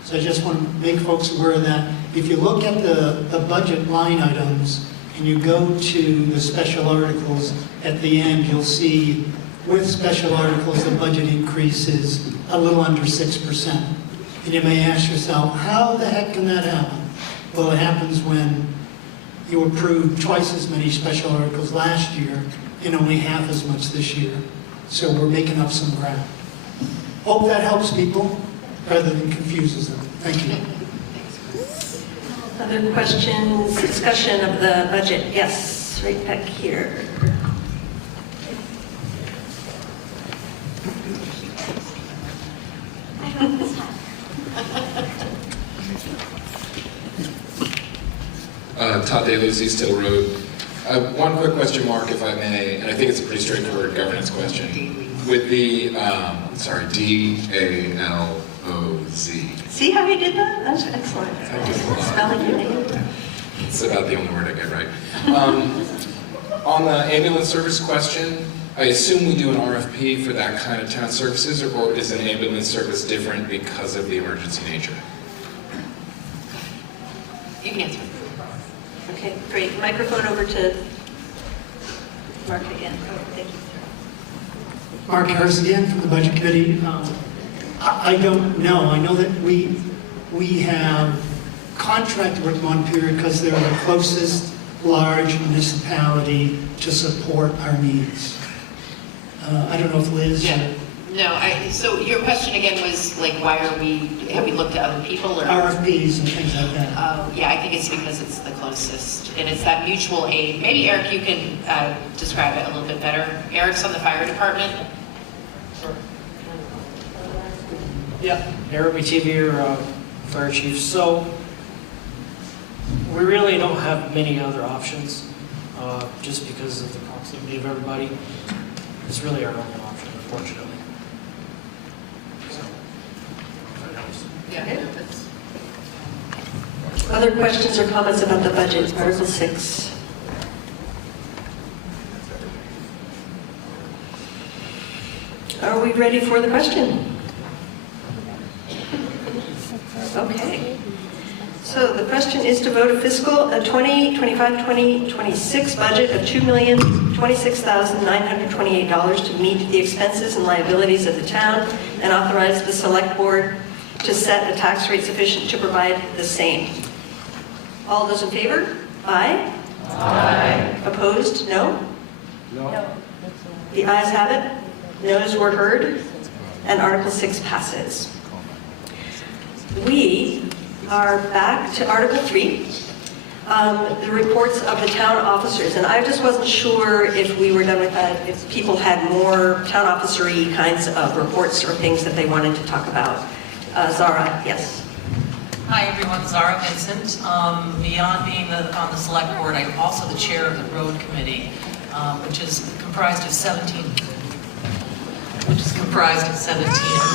So I just want to make folks aware of that. If you look at the budget line items and you go to the special articles at the end, you'll see with special articles the budget increase is a little under 6%. And you may ask yourself, how the heck can that happen? Well, it happens when you approved twice as many special articles last year and only half as much this year. So we're making up some ground. Hope that helps people rather than confuses them. Thank you. Other questions, discussion of the budget? Yes, right back here. Todd Daly, East Hill Road. One quick question, Mark, if I may, and I think it's a pretty straightforward governance question. With the, D-A-L-O-Z. See how you did that? That's excellent. Spelling your name. It's about the only word I get right. On the ambulance service question, I assume we do an RFP for that kind of town services, or is an ambulance service different because of the emergency nature? You can answer. Okay, great. Microphone over to Mark again. Oh, thank you. Mark Harris again from the Budget Committee. I don't know. I know that we have contracted with Montpelier because they're the closest large municipality to support our needs. I don't know if Liz... Yeah. No, so your question again was like, why have we looked at other people or? RFPs and things like that. Yeah, I think it's because it's the closest, and it's that mutual aid. Maybe Eric, you can describe it a little bit better. Eric's on the fire department. Sure. Yeah, Eric Bativier, fire chief. So we really don't have many other options, just because of the proximity of everybody. It's really our only option, unfortunately. Yeah. Other questions or comments about the budget, Article 6? Are we ready for the question? Okay. So the question is to vote a fiscal 2025-2026 budget of $2,026,928 to meet the expenses and liabilities of the town and authorize the select board to set a tax rate sufficient to provide the same. All those in favor? Aye. Aye. Opposed? No? No. The ayes have it. Noes were heard. And Article 6 passes. We are back to Article 3, the reports of the town officers. And I just wasn't sure if we were done with that, if people had more town officer-y kinds of reports or things that they wanted to talk about. Zara, yes. Hi everyone, Zara Vincent. Beyond being on the select board, I'm also the chair of the road committee, which is comprised of 17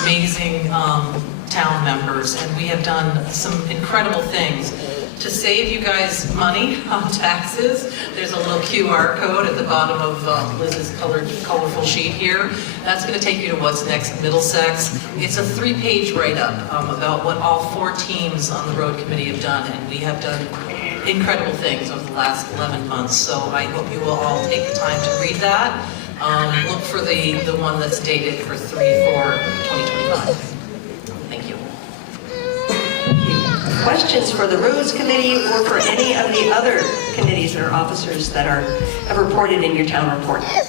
amazing town members, and we have done some incredible things to save you guys money on taxes. There's a little QR code at the bottom of Liz's colorful sheet here. That's going to take you to what's next Middlesex. It's a 3-page write-up about what all 4 teams on the road committee have done, and we have done incredible things over the last 11 months. So I hope you will all take the time to read that. Look for the one that's dated for 3/4/2025. Thank you. Questions for the Roads Committee or for any of the other committees or officers that have reported in your town report? I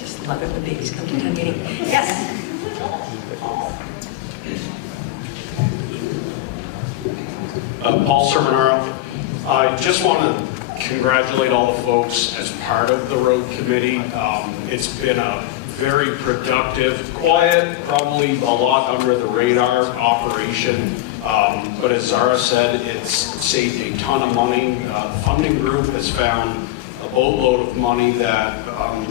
just love it when babies come to town meeting. Yes? Paul Sermonaro. I just want to congratulate all the folks as part of the road committee. It's been a very productive, quiet, probably a lot under the radar operation. But as Zara said, it's saved a ton of money. The funding group has found a boatload of money that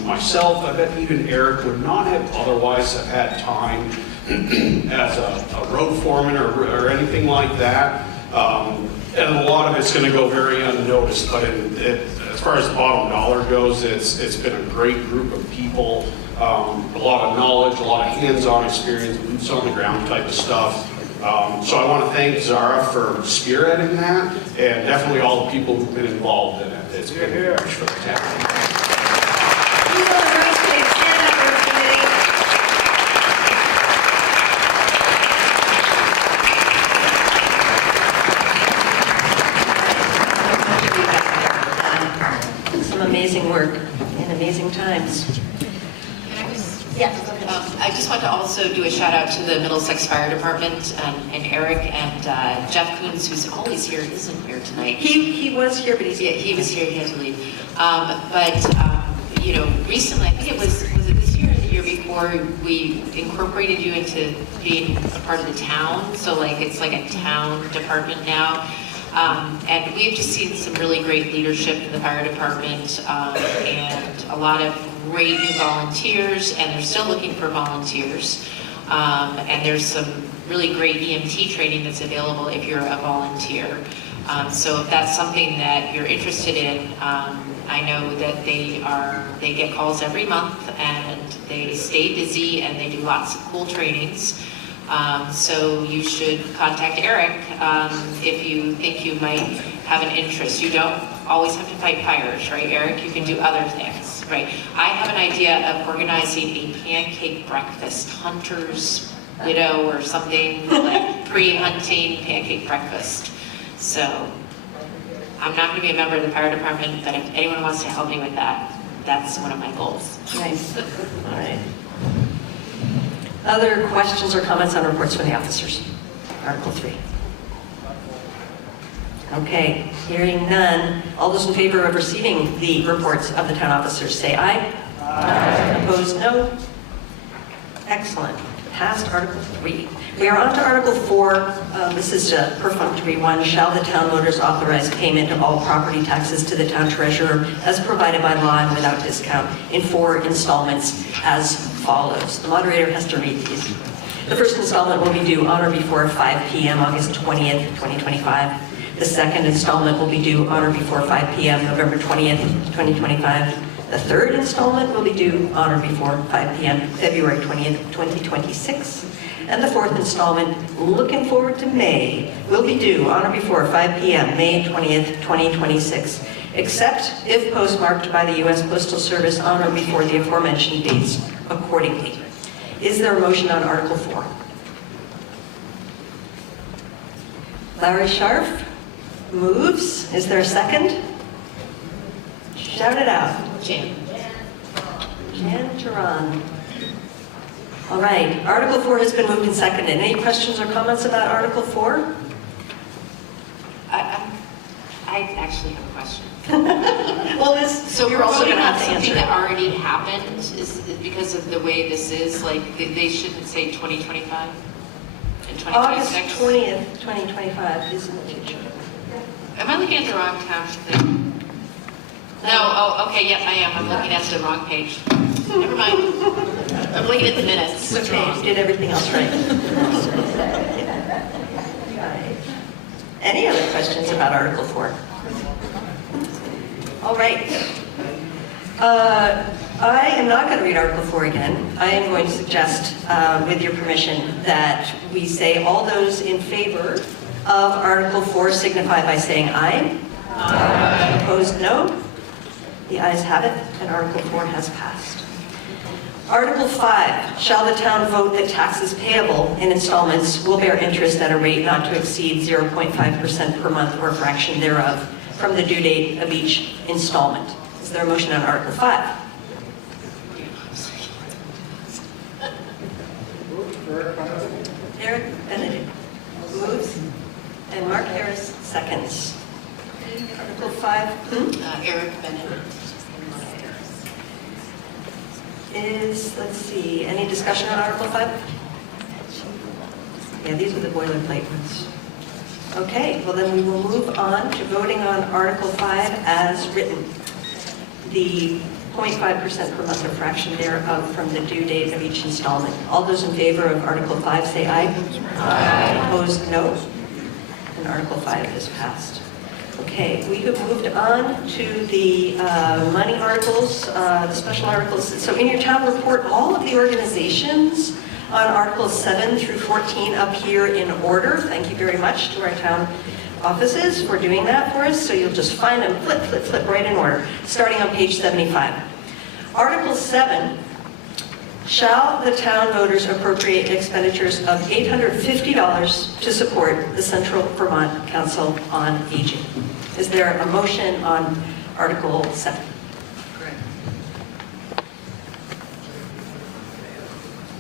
myself, I bet even Eric would not have otherwise have had time as a road foreman or anything like that. And a lot of it's going to go very unnoticed, but as far as the bottom dollar goes, it's been a great group of people, a lot of knowledge, a lot of hands-on experience, boots on the ground type of stuff. So I want to thank Zara for spearheading that, and definitely all the people who've been involved in it. It's been huge for the town. Amazing work in amazing times. Yes. I just want to also do a shout out to the Middlesex Fire Department and Eric and Jeff Coons, who's always here, isn't here tonight. He was here, but he was here. He had to leave. You know, recently, I think it was it this year or the year before, we incorporated you into being a part of the town. So like it's like a town department now. And we've just seen some really great leadership in the fire department and a lot of great new volunteers, and they're still looking for volunteers. And there's some really great EMT training that's available if you're a volunteer. So if that's something that you're interested in, I know that they get calls every month and they stay busy and they do lots of cool trainings. So you should contact Eric if you think you might have an interest. You don't always have to fight fires, right, Eric? You can do other things, right? I have an idea of organizing a pancake breakfast, hunters, or something like pre-hunting pancake breakfast. So I'm not going to be a member of the fire department, but if anyone wants to help me with that, that's one of my goals. Nice. All right. Other questions or comments on reports from the officers? Article 3. Okay, hearing none. All those in favor of receiving the reports of the town officers, say aye. Aye. Opposed, no. Excellent. Passed Article 3. We are on to Article 4. This is a perfunctory one. Shall the town voters authorize payment of all property taxes to the town treasurer as provided by law and without discount in 4 installments as follows. The moderator has to read these. The first installment will be due on or before 5 p.m. August 20th, 2025. The second installment will be due on or before 5 p.m. November 20th, 2025. The third installment will be due on or before 5 p.m. February 20th, 2026. And the fourth installment, looking forward to May, will be due on or before 5 p.m. May 20th, 2026, except if postmarked by the U.S. Postal Service on or before the aforementioned dates accordingly. Is there a motion on Article 4? Larry Scharf moves. Is there a second? Shout it out. Jan. Jan Turan. All right, Article 4 has been moved and seconded. Any questions or comments about Article 4? I actually have a question. Well, so you're we're also voting going to on have to something answer. that already happened is because of the way this is, like they shouldn't say 2025 and August 2026. 20th, 2025 is in the future. Am I looking at the wrong town thing? No, oh, okay, yes, I am. I'm looking at the wrong page. Never mind. I'm looking at the minutes. Okay, you did everything else right. Any other questions about Article 4? All right. I am not going to read Article 4 again. I am going to suggest, with your permission, that we say all those in favor of Article 4 signify by saying aye. Aye. Opposed, no. The ayes have it, and Article 4 has passed. Article 5, shall the town vote that taxes payable in installments will bear interest at a rate not to exceed 0.5% per month or a fraction thereof from the due date of each installment? Is there a motion on Article 5? Eric Benedict moves, and Mark Harris seconds. Article 5. Eric Benedict. Let's see, any discussion on Article 5? Yeah, these are the boilerplate ones. Okay, well then we will move on to voting on Article 5 as written. The 0.5% per month or fraction thereof from the due date of each installment. All those in favor of Article 5 say aye. Aye. Opposed, no. And Article 5 is passed. Okay, we have moved on to the money articles, the special articles. So in your town report, all of the organizations on Articles 7 through 14 up here in order. Thank you very much to our town offices for doing that for us. So you'll just find them, flip, flip, flip, right in order, starting on page 75. Article 7, shall the town voters appropriate expenditures of $850 to support the Central Vermont Council on Aging? Is there a motion on Article 7?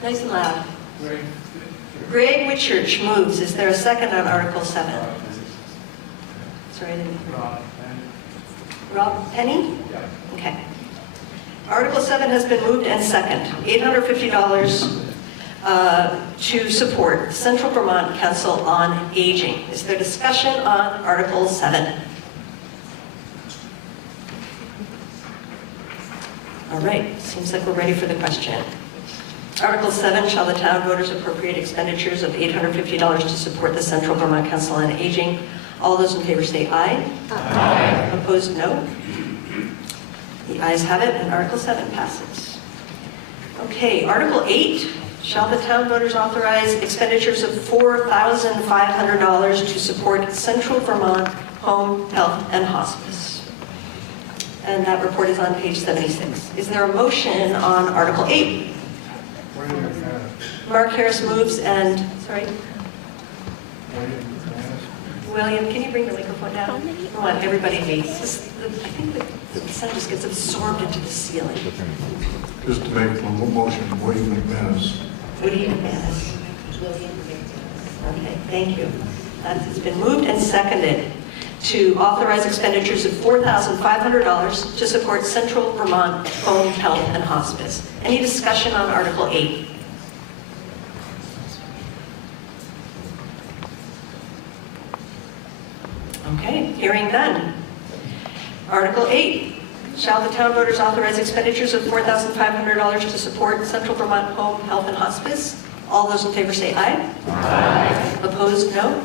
Nice and loud. Greg Whitchurch moves. Is there a second on Article 7? Sorry, I didn't hear. Rob Penny? Okay. Article 7 has been moved and second. $850 to support Central Vermont Council on Aging. Is there discussion on Article 7? All right, seems like we're ready for the question. Article 7, shall the town voters appropriate expenditures of $850 to support the Central Vermont Council on Aging? All those in favor say aye. Aye. Opposed, no. The ayes have it, and Article 7 passes. Okay, Article 8, shall the town voters authorize expenditures of $4,500 to support Central Vermont Home, Health, and Hospice? And that report is on page 76. Is there a motion on Article 8? Mark Harris moves and, sorry? William, can you bring the microphone down? I want everybody to be, I think the sun just gets absorbed into the ceiling. Just to make one motion, William McManus. Woody McManus. Okay, thank you. It's been moved and seconded to authorize expenditures of $4,500 to support Central Vermont Home Health and Hospice. Any discussion on Article 8? Okay, hearing none. Article 8, shall the town voters authorize expenditures of $4,500 to support Central Vermont Home Health and Hospice? All those in favor say aye. Aye. Opposed, no.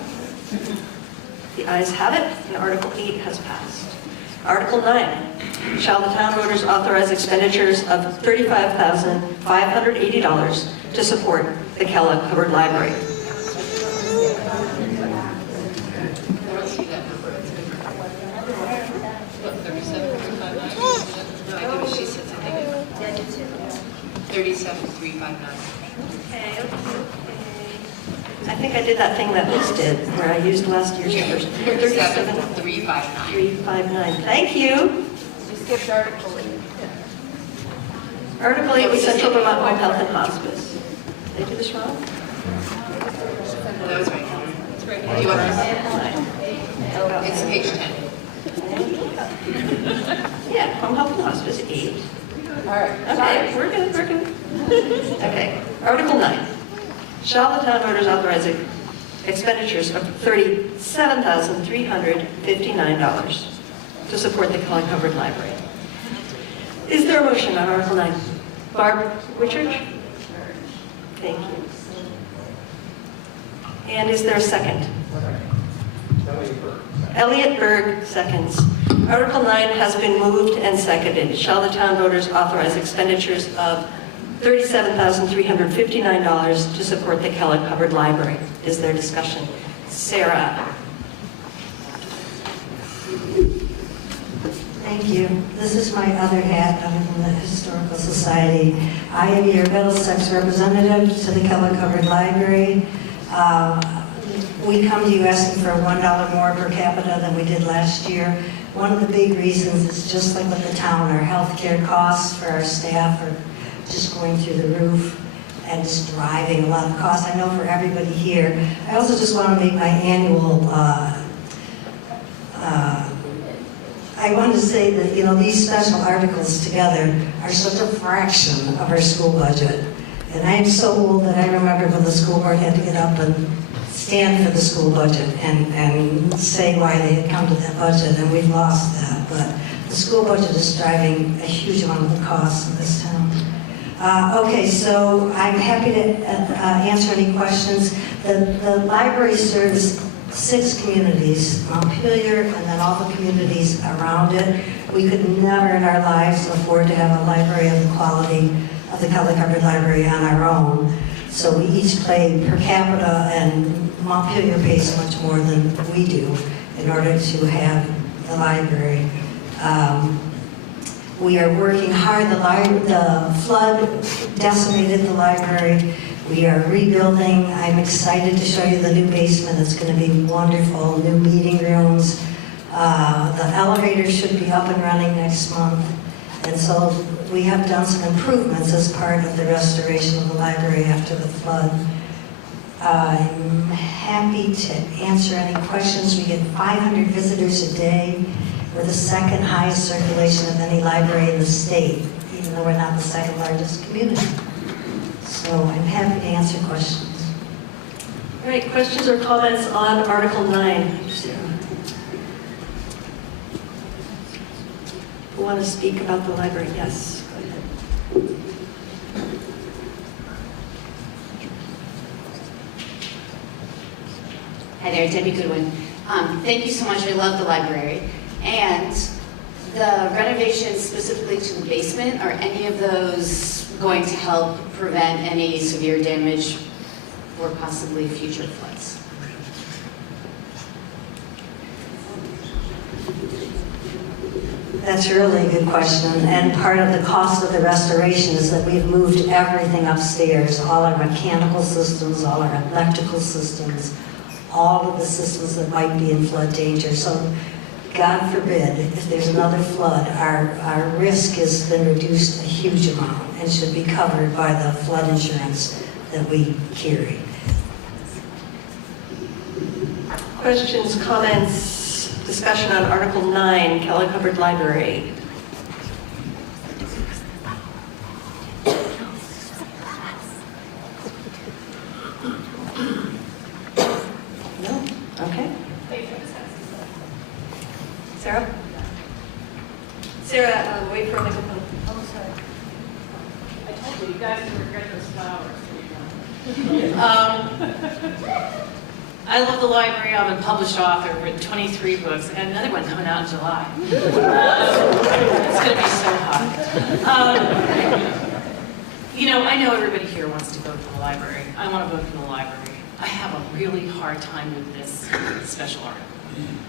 The ayes have it, and Article 8 has passed. Article 9, shall the town voters authorize expenditures of $35,580 to support the Kellogg Hubbard Library? Okay. I think I did that thing that Liz did, where I used last year's numbers. 37,359. Thank you. You skipped Article 8. Article 8 was Central Vermont Home Health and Hospice. Did I do this wrong? That was right. That's right. Do you want this? It's page 10. Yeah, Home Health and Hospice, 8. All right. Okay, we're good. Okay, Article 9. Shall the town voters authorize expenditures of $37,359 to support the Kellogg Hubbard Library? Is there a motion on Article 9? Barb Whitchurch? Thank you. And is there a second? Elliot Berg seconds. Article 9 has been moved and seconded. Shall the town voters authorize expenditures of $37,359 to support the Kellogg Hubbard Library? Is there discussion? Sarah? Thank you. This is my other hat other than the Historical Society. I am your Middlesex representative to the Kellogg Hubbard Library. We come to you asking for $1 more per capita than we did last year. One of the big reasons is just like with the town, our healthcare costs for our staff are just going through the roof and just driving a lot of costs. I know for everybody here. I also just want to make my annual, I wanted to say that, you know, these special articles together are such a fraction of our school budget. And I am so old that I remember when the school board had to get up and stand for the school budget and say why they had come to that budget, and we've lost that. But the school budget is driving a huge amount of the costs in this town. Okay, so I'm happy to answer any questions. The library serves 6 communities, Montpelier, and then all the communities around it. We could never in our lives afford to have a library of the quality of the Kellogg Hubbard Library on our own. So we each pay per capita, and Montpelier pays much more than we do in order to have the library. We are working hard. The flood decimated the library. We are rebuilding. I'm excited to show you the new basement. It's going to be wonderful. New meeting rooms. The elevator should be up and running next month. And so we have done some improvements as part of the restoration of the library after the flood. I'm happy to answer any questions. We get 500 visitors a day. We're the second highest circulation of any library in the state, even though we're not the second largest community. So I'm happy to answer questions. All right, questions or comments on Article 9? Who want to speak about the library? Yes, go ahead. Hi there, Debbie Goodwin. Thank you so much. I love the library. And the renovations specifically to the basement, are any of those going to help prevent any severe damage or possibly future floods? That's a really good question. And part of the cost of the restoration is that we've moved everything upstairs, all our mechanical systems, all our electrical systems, all of the systems that might be in flood danger. So God forbid, if there's another flood, our risk has been reduced a huge amount and should be covered by the flood insurance that we carry. Questions, comments, discussion on Article 9, Kellogg Hubbard Library. No? Okay. Sarah? Sarah, wait for a microphone. Oh, sorry. I told you, you guys can regret those flowers. I love the library. I'm a published author. I've written 23 books. I got another one coming out in July. It's going to be so hot. I know everybody here wants to vote for the library. I want to vote for the library. I have a really hard time with this special article.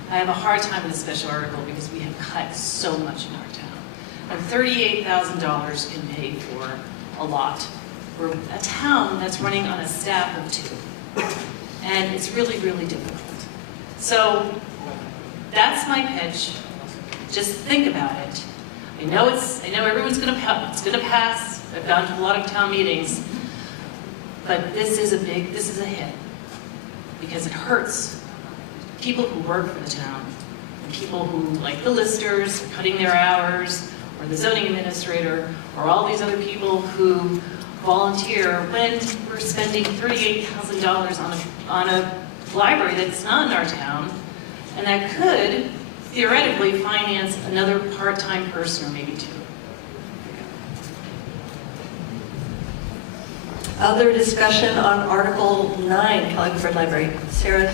I have a hard time with this special article because we have cut so much in our town. And $38,000 can pay for a lot. We're a town that's running on a staff of 2. And it's really, really difficult. So that's my pitch. Just think about it. I know everyone's going to pass. I've gone to a lot of town meetings, but this is a hit because it hurts people who work for the town, and people who, like the listers, are cutting their hours, or the zoning administrator, or all these other people who volunteer when we're spending $38,000 on a library that's not in our town, and that could theoretically finance another part-time person or maybe 2. Other discussion on Article 9, Kellogg Hubbard Library. Sarah?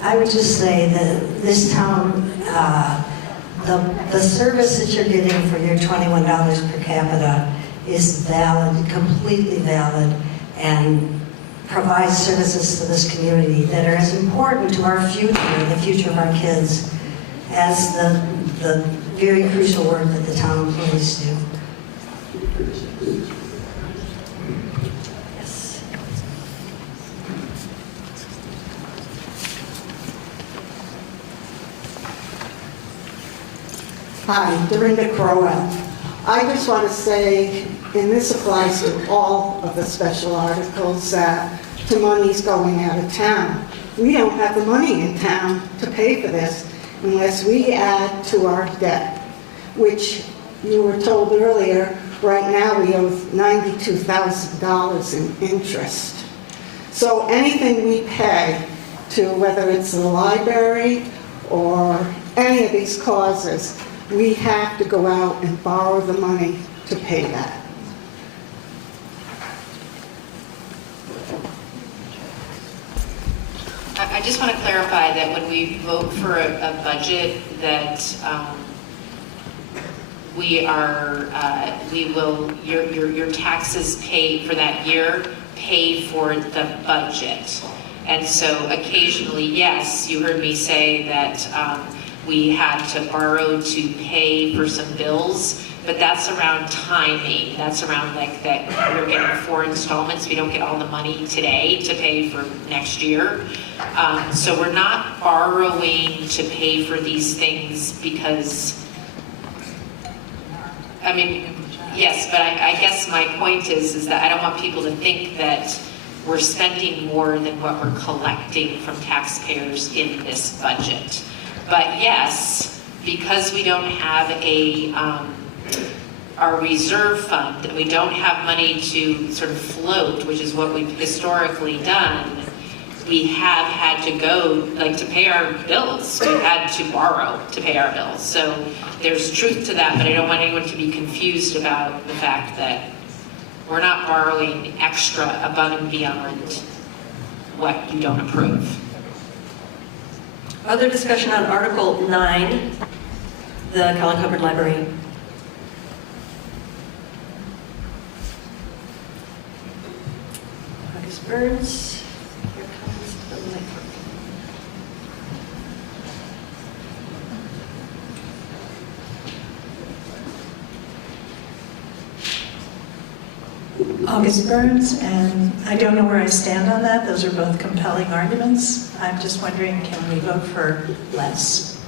I would just say that this town, the service that you're getting for your $21 per capita is valid, completely valid, and provides services to this community that are as important to our future, the future of our kids, as the very crucial work that the town employees do. Yes. Hi, Dorinda Crowell. I just want to say, and this applies to all of the special articles, that the money's going out of town. We don't have the money in town to pay for this unless we add to our debt, which you were told earlier, right now we owe $92,000 in interest. So anything we pay to, whether it's the library or any of these causes, we have to go out and borrow the money to pay that. I just want to clarify that when we vote for a budget, that your taxes paid for that year pay for the budget. And so occasionally, yes, you heard me say that we had to borrow to pay for some bills, but that's around timing. That's around like that we're getting 4 installments. We don't get all the money today to pay for next year. So we're not borrowing to pay for these things because, I mean, yes, but I guess my point is that I don't want people to think that we're spending more than what we're collecting from taxpayers in this budget. But yes, because we don't have our reserve fund, and we don't have money to sort of float, which is what we've historically done, we have had to go, like to pay our bills, we had to borrow to pay our bills. So there's truth to that, but I don't want anyone to be confused about the fact that we're not borrowing extra above and beyond what you don't approve. Other discussion on Article 9, the Kellogg Hubbard Library. August Burns. Here comes the microphone. August Burns, and I don't know where I stand on that. Those are both compelling arguments. I'm just wondering, can we vote for less?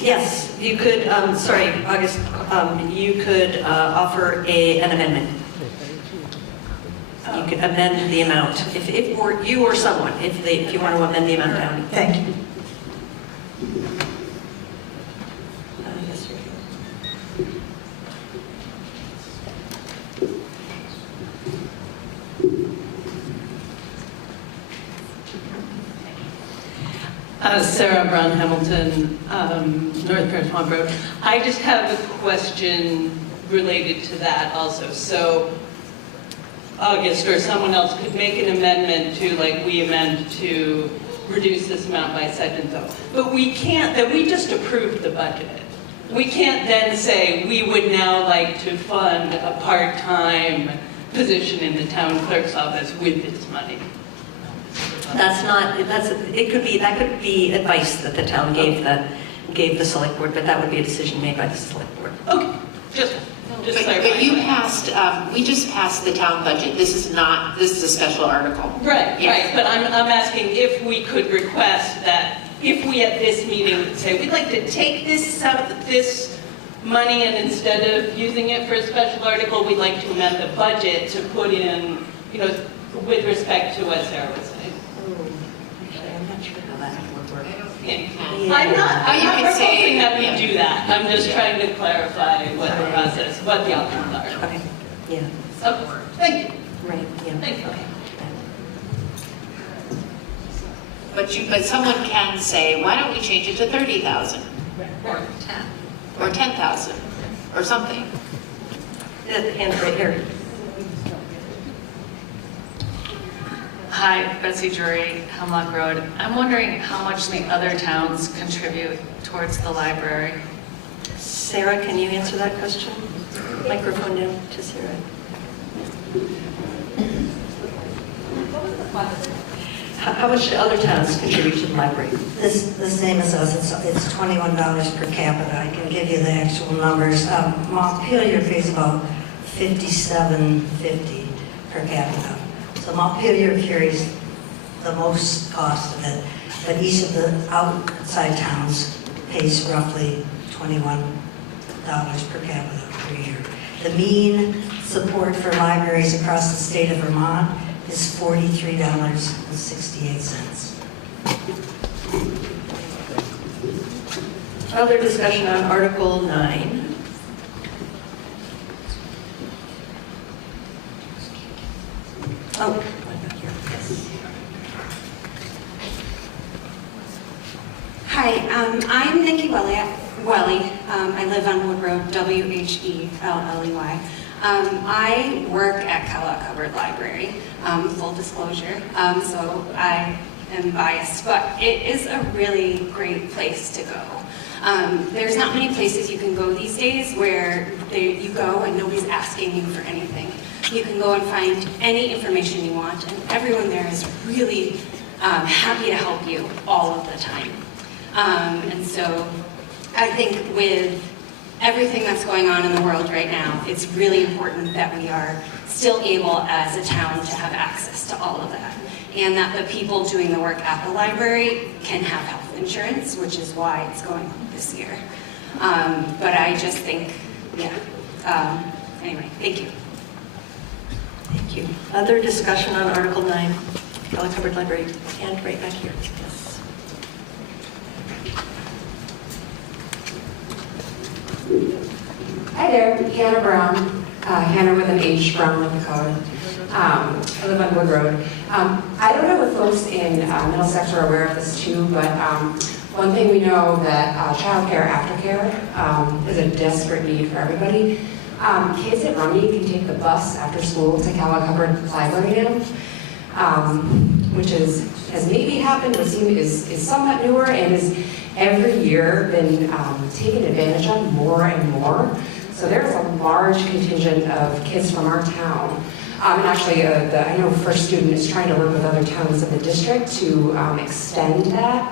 Yes, you could, sorry, August, you could offer an amendment. You could amend the amount, or you or someone, if you want to amend the amount down. Thank you. Sarah Brown Hamilton, North Paris Pond Road. I just have a question related to that also. So August or someone else could make an amendment to, like we amend to reduce this amount by such and so. But we can't, that we just approved the budget. We can't then say we would now like to fund a part-time position in the town clerk's office with this money. That could be advice that the town gave the select board, but that would be a decision made by the select board. Okay, just But you passed, we just passed the town budget. This is a special article. Right, right, but I'm asking if we could request that, if we at this meeting say, we'd like to take this out of this money and instead of using it for a special article, we'd like to amend the budget to put in, with respect to what Sarah was saying. I'm not sure how that would work. I'm not proposing that we do that. I'm just trying to clarify what the process, what the options are. Okay, yeah. So, thank you. Right, yeah. Thank you. Okay. But someone can say, why don't we change it to 30,000? Or 10. Or 10,000, or something. Yeah, the hand right here. Hi, Betsy Drury, Hemlock Road. I'm wondering how much the other towns contribute towards the library. Sarah, can you answer that question? Microphone down to Sarah. How much do other towns contribute to the library? The same as us, it's $21 per capita. I can give you the actual numbers. Montpelier pays about $57.50 per capita. So Montpelier carries the most cost of it, but each of the outside towns pays roughly $21 per capita per year. The mean support for libraries across the state of Vermont is $43.68. Other discussion on Article 9. Oh, one back here. Yes. Hi, I'm Nikki Welly. I live on Wood Road, W-H-E-L-L-E-Y. I work at Kellogg Hubbard Library, full disclosure, so I am biased, but it is a really great place to go. There's not many places you can go these days where you go and nobody's asking you for anything. You can go and find any information you want, and everyone there is really happy to help you all of the time. And so I think with everything that's going on in the world right now, it's really important that we are still able as a town to have access to all of that. And that the people doing the work at the library can have health insurance, which is why it's going up this year. But I just think, anyway, thank you. Thank you. Other discussion on Article 9, Kellogg Hubbard Library, and right back here. Yes. Hi there, Hannah Brown. Hannah with an H, Brown with a code. I live on Wood Road. I don't know if folks in Middlesex are aware of this too, but one thing we know that childcare aftercare is a desperate need for everybody. Kids at Rumney can take the bus after school to Kellogg Hubbard Library now, which has maybe happened, but is somewhat newer and is every year been taken advantage of more and more. So there's a large contingent of kids from our town. And actually, I know First Student is trying to work with other towns in the district to extend that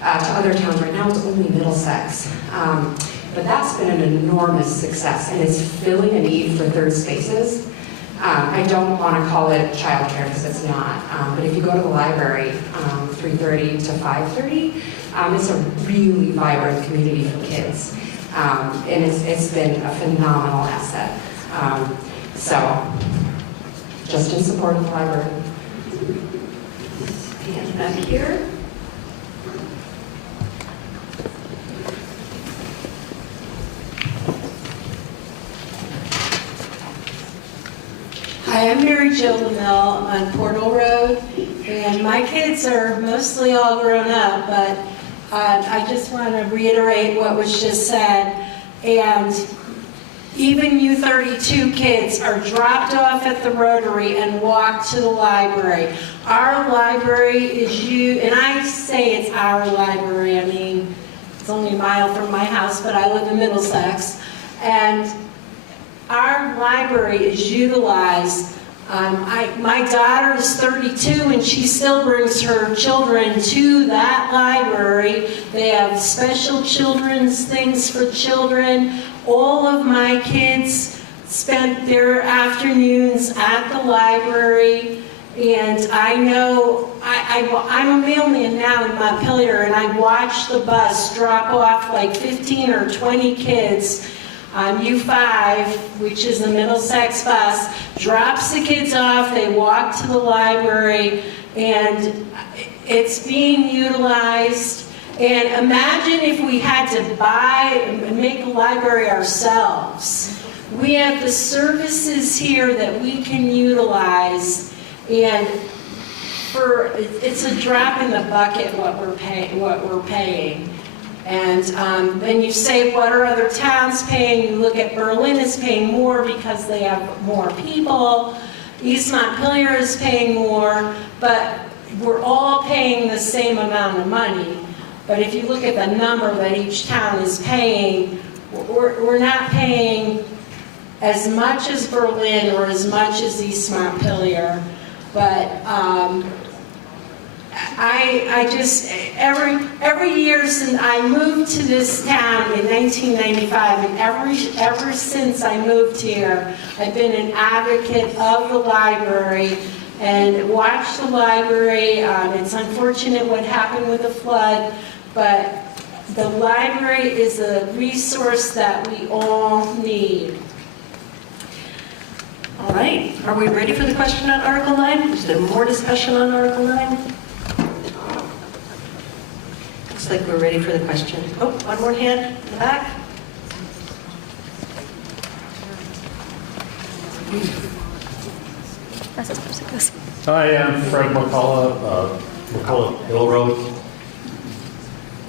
to other towns. Right now, it's only Middlesex. But that's been an enormous success and is filling a need for third spaces. I don't want to call it childcare because it's not, but if you go to the library 3:30 to 5:30, it's a really vibrant community for kids. And it's been a phenomenal asset. So, just in support of the library. And back here. Hi, I'm Mary Jo Lamell on Portal Road, and my kids are mostly all grown up, but I just want to reiterate what was just said. And even you 32 kids are dropped off at the Rotary and walk to the library. Our library is and I say it's our library, I mean, it's only a mile from my house, but I live in Middlesex. And our library is utilized. My daughter is 32 and she still brings her children to that library. They have special children's things for children. All of my kids spent their afternoons at the library. And I know, I'm a mailman now in Montpelier, and I watch the bus drop off like 15 or 20 kids on U5, which is the Middlesex bus, drops the kids off, they walk to the library, and it's being utilized. And imagine if we had to buy and make a library ourselves. We have the services here that we can utilize, and it's a drop in the bucket what we're paying. And then you say, what are other towns paying? You look at Berlin is paying more because they have more people. East Montpelier is paying more, but we're all paying the same amount of money. But if you look at the number that each town is paying, we're not paying as much as Berlin or as much as East Montpelier. But I just, every year since I moved to this town in 1995, and ever since I moved here, I've been an advocate of the library and watched the library. It's unfortunate what happened with the flood, but the library is a resource that we all need. All right, are we ready for the question on Article 9? Is there more discussion on Article 9? Looks like we're ready for the question. Oh, one more hand in the back. Hi, I'm Fred McCullough, McCullough Hill Road.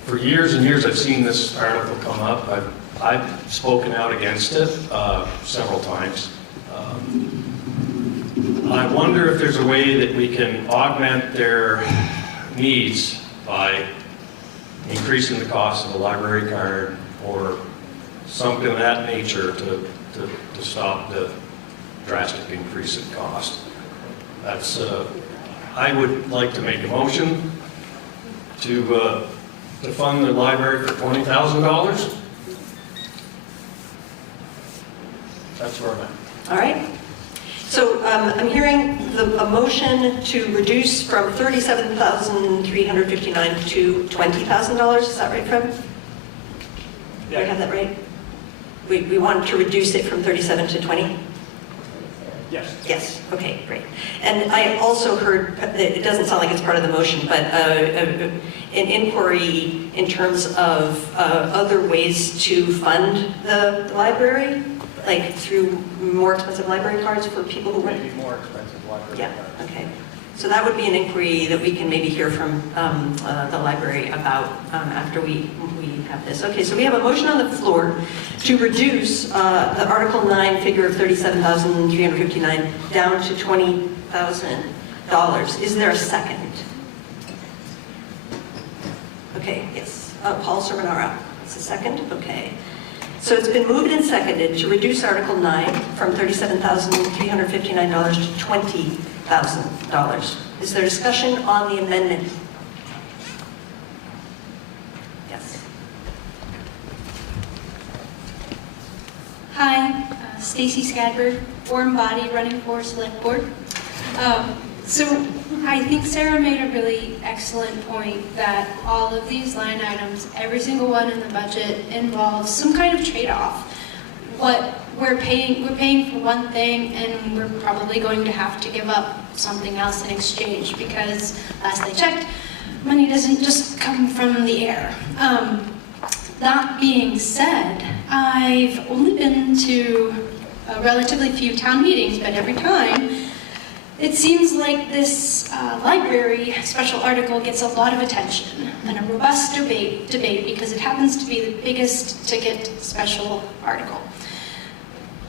For years and years, I've seen this article come up. I've spoken out against it several times. I wonder if there's a way that we can augment their needs by increasing the cost of the library card or something of that nature to stop the drastic increase in cost. That's, I would like to make a motion to fund the library for $20,000. That's where I'm at. All right. So I'm hearing a motion to reduce from $37,359 to $20,000. Is that right, Fred? Yeah. Do I have that right? We want to reduce it from 37 to 20? Yes. Yes. Okay, great. And I also heard, it doesn't sound like it's part of the motion, but an inquiry in terms of other ways to fund the library, like through more expensive library cards for people who want. Maybe more expensive library cards. Yeah, okay. So that would be an inquiry that we can maybe hear from the library about after we have this. Okay, so we have a motion on the floor to reduce the Article 9 figure of $37,359 down to $20,000. Is there a second? Okay, yes. Paul Sermonaro. It's a second? Okay. So it's been moved and seconded to reduce Article 9 from $37,359 to $20,000. Is there discussion on the amendment? Yes. Hi, Stacy Scadberg, warm body running for select board. So I think Sarah made a really excellent point that all of these line items, every single one in the budget, involves some kind of trade-off. What we're paying for one thing, and we're probably going to have to give up something else in exchange, because last I checked, money doesn't just come from the air. That being said, I've only been to relatively few town meetings, but every time it seems like this library special article gets a lot of attention and a robust debate because it happens to be the biggest ticket special article.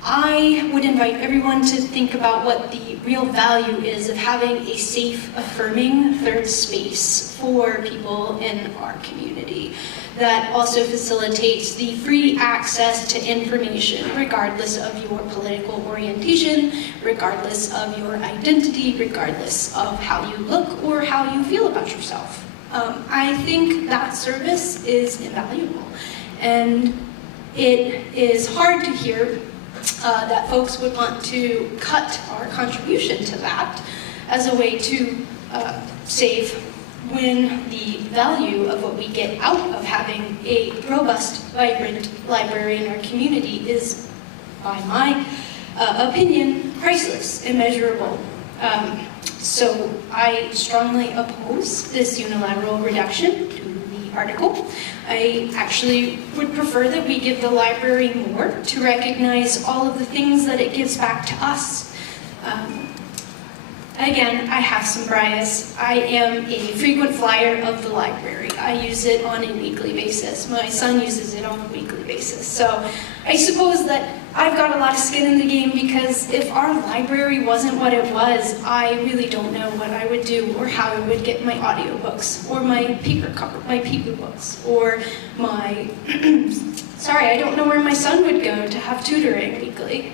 I would invite everyone to think about what the real value is of having a safe, affirming third space for people in our community that also facilitates the free access to information regardless of your political orientation, regardless of your identity, regardless of how you look or how you feel about yourself. I think that service is invaluable, and it is hard to hear that folks would want to cut our contribution to that as a way to save, when the value of what we get out of having a robust, vibrant library in our community is, by my opinion, priceless, immeasurable. So I strongly oppose this unilateral reduction to the article. I actually would prefer that we give the library more to recognize all of the things that it gives back to us. Again, I have some bias. I am a frequent flyer of the library. I use it on a weekly basis. My son uses it on a weekly basis. So I suppose that I've got a lot of skin in the game, because if our library wasn't what it was, I really don't know what I would do or how I would get my audiobooks or my paper books or my sorry, I don't know where my son would go to have tutoring weekly.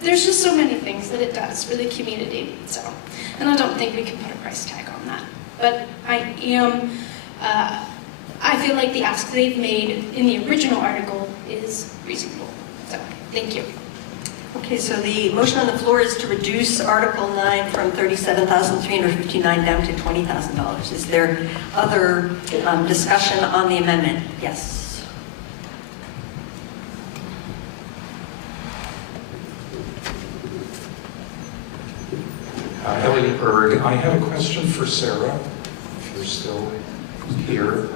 There's just so many things that it does for the community. So, and I don't think we can put a price tag on that. But I feel like the ask they've made in the original article is reasonable. So, thank you. Okay, so the motion on the floor is to reduce Article 9 from $37,359 down to $20,000. Is there other discussion on the amendment? Yes. Elliot Berg. I have a question for Sarah, if you're still here.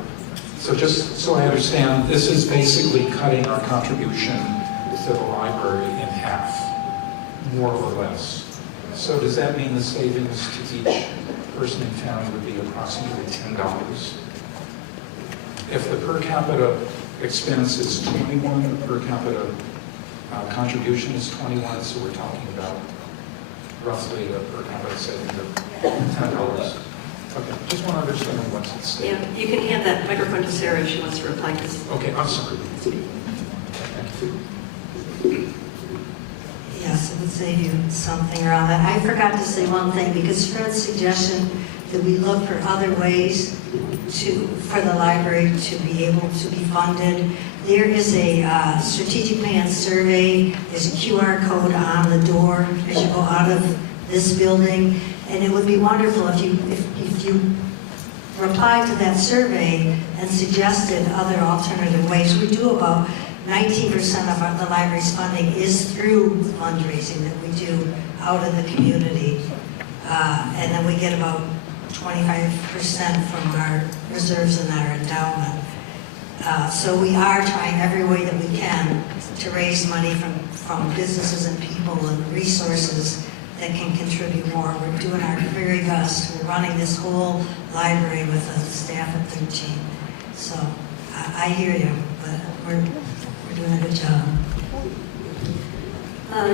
So just so I understand, this is basically cutting our contribution to the library in half, more or less. So does that mean the savings to each person in town would be approximately $10? If the per capita expense is 21, the per capita contribution is 21, so we're talking about roughly a per capita savings of $10. Okay, just want to understand what's at stake. Yeah, you can hand that microphone to Sarah if she wants to reply. Okay, I'm sorry. Yes, it would save you something around that. I forgot to say one thing, because Fred's suggestion that we look for other ways for the library to be able to be funded. There is a strategic plan survey. There's a QR code on the door as you go out of this building, and it would be wonderful if you replied to that survey and suggested other alternative ways. We do about 19% of the library's funding is through fundraising that we do out of the community, and then we get about 25% from our reserves and our endowment. So we are trying every way that we can to raise money from businesses and people and resources that can contribute more. We're doing our very best. We're running this whole library with a staff of 13. So I hear you, but we're doing a good job.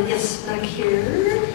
Yes, back here.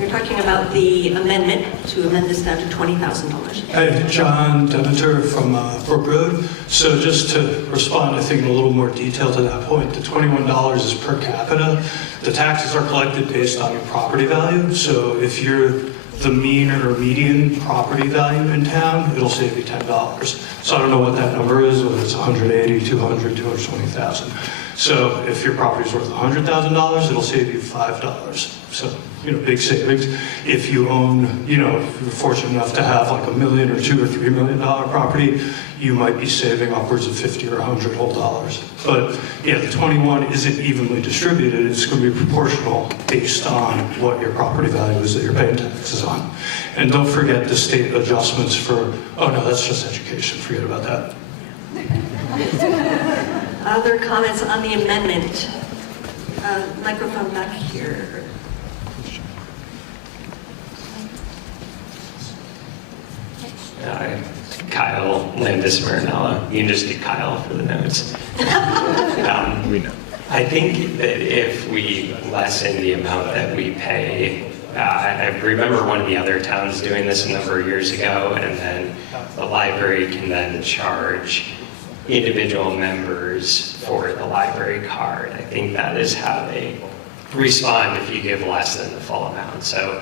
You're talking about the amendment to amend this down to $20,000. Hi, John Demeter from Brook Road. So just to respond, I think, in a little more detail to that point, the $21 is per capita. The taxes are collected based on your property value. So if you're the mean or median property value in town, it'll save you $10. So I don't know what that number is, whether it's 180, 200, 220,000. So if your property's worth $100,000, it'll save you $5. So, big savings. If you own, if you're fortunate enough to have like $1 million or $2 or $3 million property, you might be saving upwards of 50 or 100 whole dollars. But yeah, the 21 isn't evenly distributed. It's going to be proportional based on what your property value is that you're paying taxes on. And don't forget the state adjustments for, oh no, that's just education. Forget about that. Other comments on the amendment? Microphone back here. Kyle Landis Marinella. You can just do Kyle for the notes. I think that if we lessen the amount that we pay, I remember one of the other towns doing this a number of years ago, and then the library can then charge individual members for the library card. I think that is how they respond if you give less than the full amount. So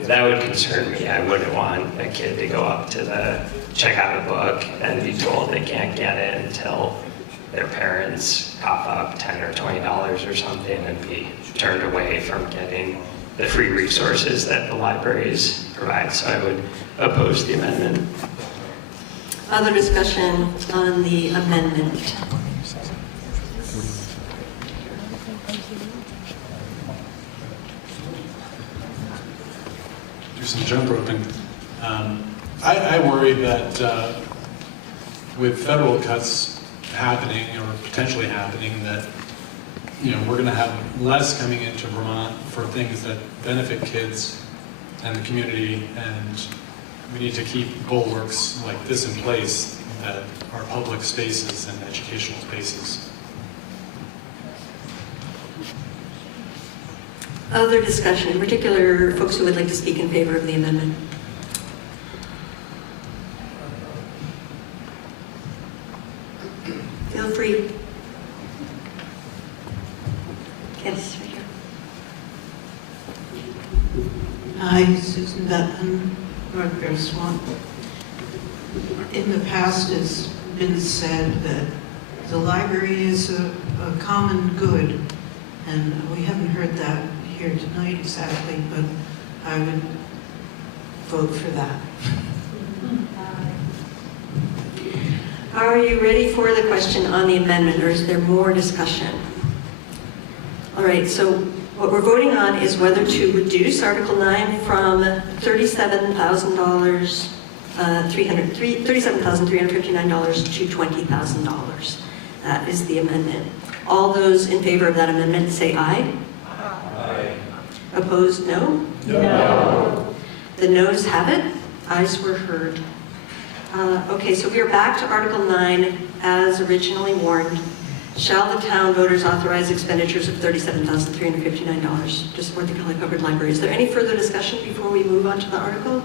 that would concern me. I wouldn't want a kid to go up to check out a book and be told they can't get it until their parents cough up $10 or $20 or something and be turned away from getting the free resources that the libraries provide. So I would oppose the amendment. Other discussion on the amendment? Do some jump roping. I worry that with federal cuts happening or potentially happening, that we're going to have less coming into Vermont for things that benefit kids and the community, and we need to keep bulwarks like this in place that are public spaces and educational spaces. Other discussion, in particular, folks who would like to speak in favor of the amendment? Feel free. Yes, right here. Hi, Susan Bettman, North Bear Swamp. In the past, it's been said that the library is a common good, and we haven't heard that here tonight exactly, but I would vote for that. Are you ready for the question on the amendment, or is there more discussion? All right, so what we're voting on is whether to reduce Article 9 from $37,359 to $20,000. That is the amendment. All those in favor of that amendment say aye. Aye. Opposed, no? No. The noes have it. Ayes were heard. Okay, so we are back to Article 9 as originally warned. Shall the town voters authorize expenditures of $37,359 to support the Kelly Covered Library? Is there any further discussion before we move on to the article?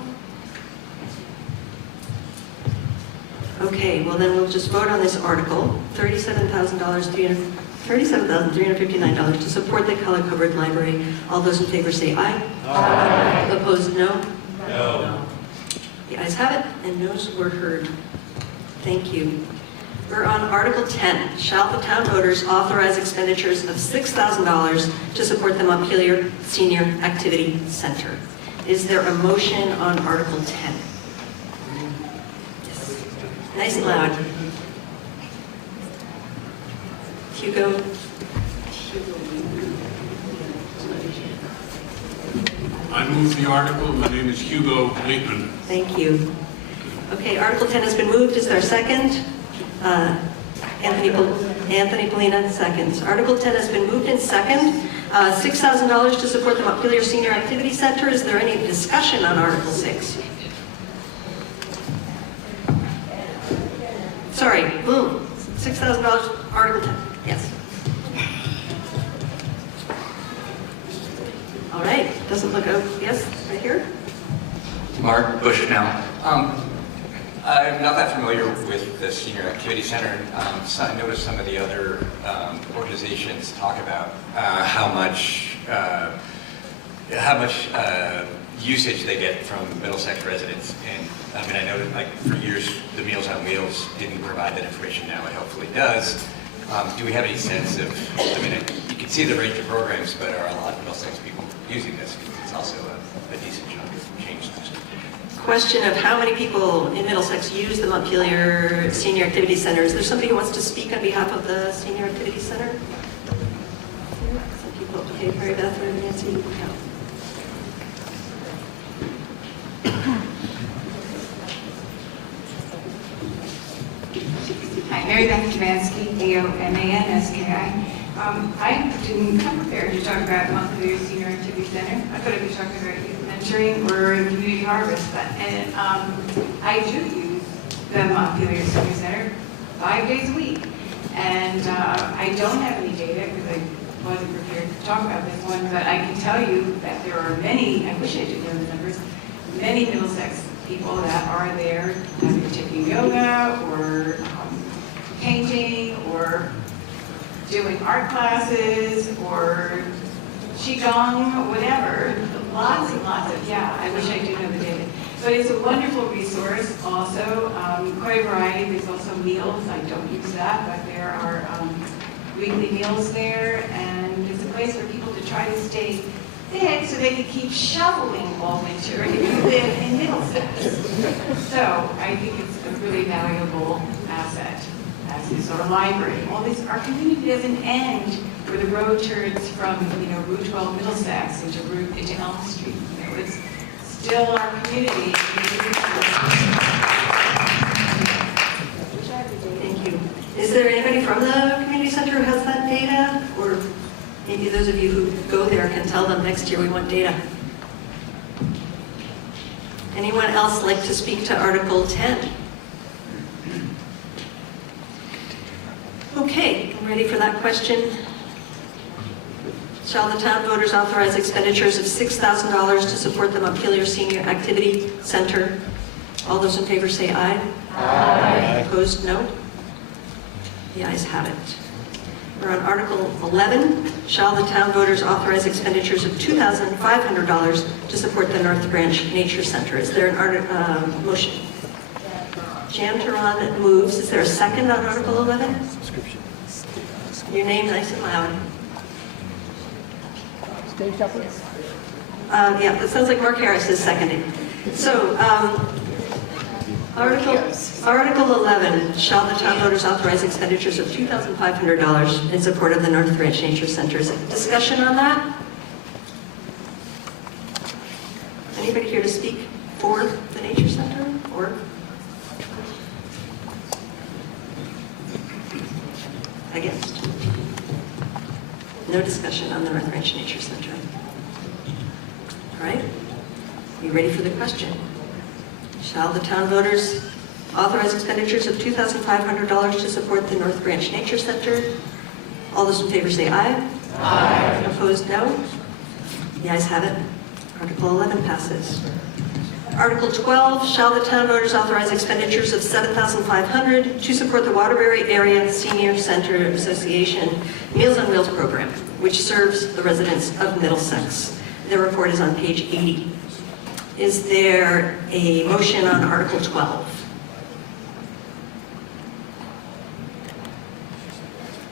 Okay, well then we'll just vote on this article, $37,359 to support the Kelly Covered Library. All those in favor say aye. Aye. Opposed, no? No. The ayes have it, and noes were heard. Thank you. We're on Article 10. Shall the town voters authorize expenditures of $6,000 to support the Montpelier Senior Activity Center? Is there a motion on Article 10? Yes. Nice and loud. Hugo. I move the article. My name is Hugo Leitman. Thank you. Okay, Article 10 has been moved. Is there a second? Anthony Polina seconds. Article 10 has been moved in second. $6,000 to support the Montpelier Senior Activity Center. Is there any discussion on Article 6? Sorry, boom. $6,000, Article 10. Yes. All right, doesn't look out. Yes, right here. Mark Bushnell. I'm not that familiar with the Senior Activity Center, so I noticed some of the other organizations talk about how much usage they get from Middlesex residents. And I mean, I know that like for years the Meals on Wheels didn't provide that information. Now it hopefully does. Do we have any sense of, I mean, you can see the range of programs, but are a lot of Middlesex people using this? It's also a decent chunk of change. Question of how many people in Middlesex use the Montpelier Senior Activity Center. Is there somebody who wants to speak on behalf of the Senior Activity Center? Some people, okay, Mary Beth or Nancy? Yeah. Hi, Mary Beth Kavansky, AOMANSKI. I didn't come prepared to talk about Montpelier Senior Activity Center. I thought I'd be talking about youth mentoring or community harvest. And I do use the Montpelier Senior Center 5 days a week. And I don't have any data because I wasn't prepared to talk about this one, but I can tell you that there are many, I wish I did know the numbers, many Middlesex people that are there either taking yoga or painting or doing art classes or qigong or whatever. Lots and lots of, yeah, I wish I did know the data. But it's a wonderful resource also, quite a variety. There's also meals, I don't use that, but there are weekly meals there, and it's a place for people to try to stay fit so they can keep shoveling all winter if you live in Middlesex. So I think it's a really valuable asset, as is our library. All this, our community doesn't end where the road turns from, Route 12 Middlesex into Elm Street. It's still our community. Thank you. Is there anybody from the community center who has that data? Or maybe those of you who go there can tell them next year we want data. Anyone else like to speak to Article 10? Okay, I'm ready for that question. Shall the town voters authorize expenditures of $6,000 to support the Montpelier Senior Activity Center? All those in favor say aye. Aye. Opposed, no? The ayes have it. We're on Article 11. Shall the town voters authorize expenditures of $2,500 to support the North Branch Nature Center? Is there an motion? Jan Teron moves. Is there a second on Article 11? Your name nice and loud. Yeah, that sounds like Mark Harris is seconding. So, Article 11, shall the town voters authorize expenditures of $2,500 in support of the North Branch Nature Center? Is there discussion on that? Anybody here to speak for the Nature Center? Or against? No discussion on the North Branch Nature Center. All right, are you ready for the question? Shall the town voters authorize expenditures of $2,500 to support the North Branch Nature Center? All those in favor say aye. Aye. Opposed, no? The ayes have it. Article 11 passes. Article 12, shall the town voters authorize expenditures of $7,500 to support the Waterbury Area Senior Center Association Meals on Wheels program, which serves the residents of Middlesex. The report is on page 80. Is there a motion on Article 12?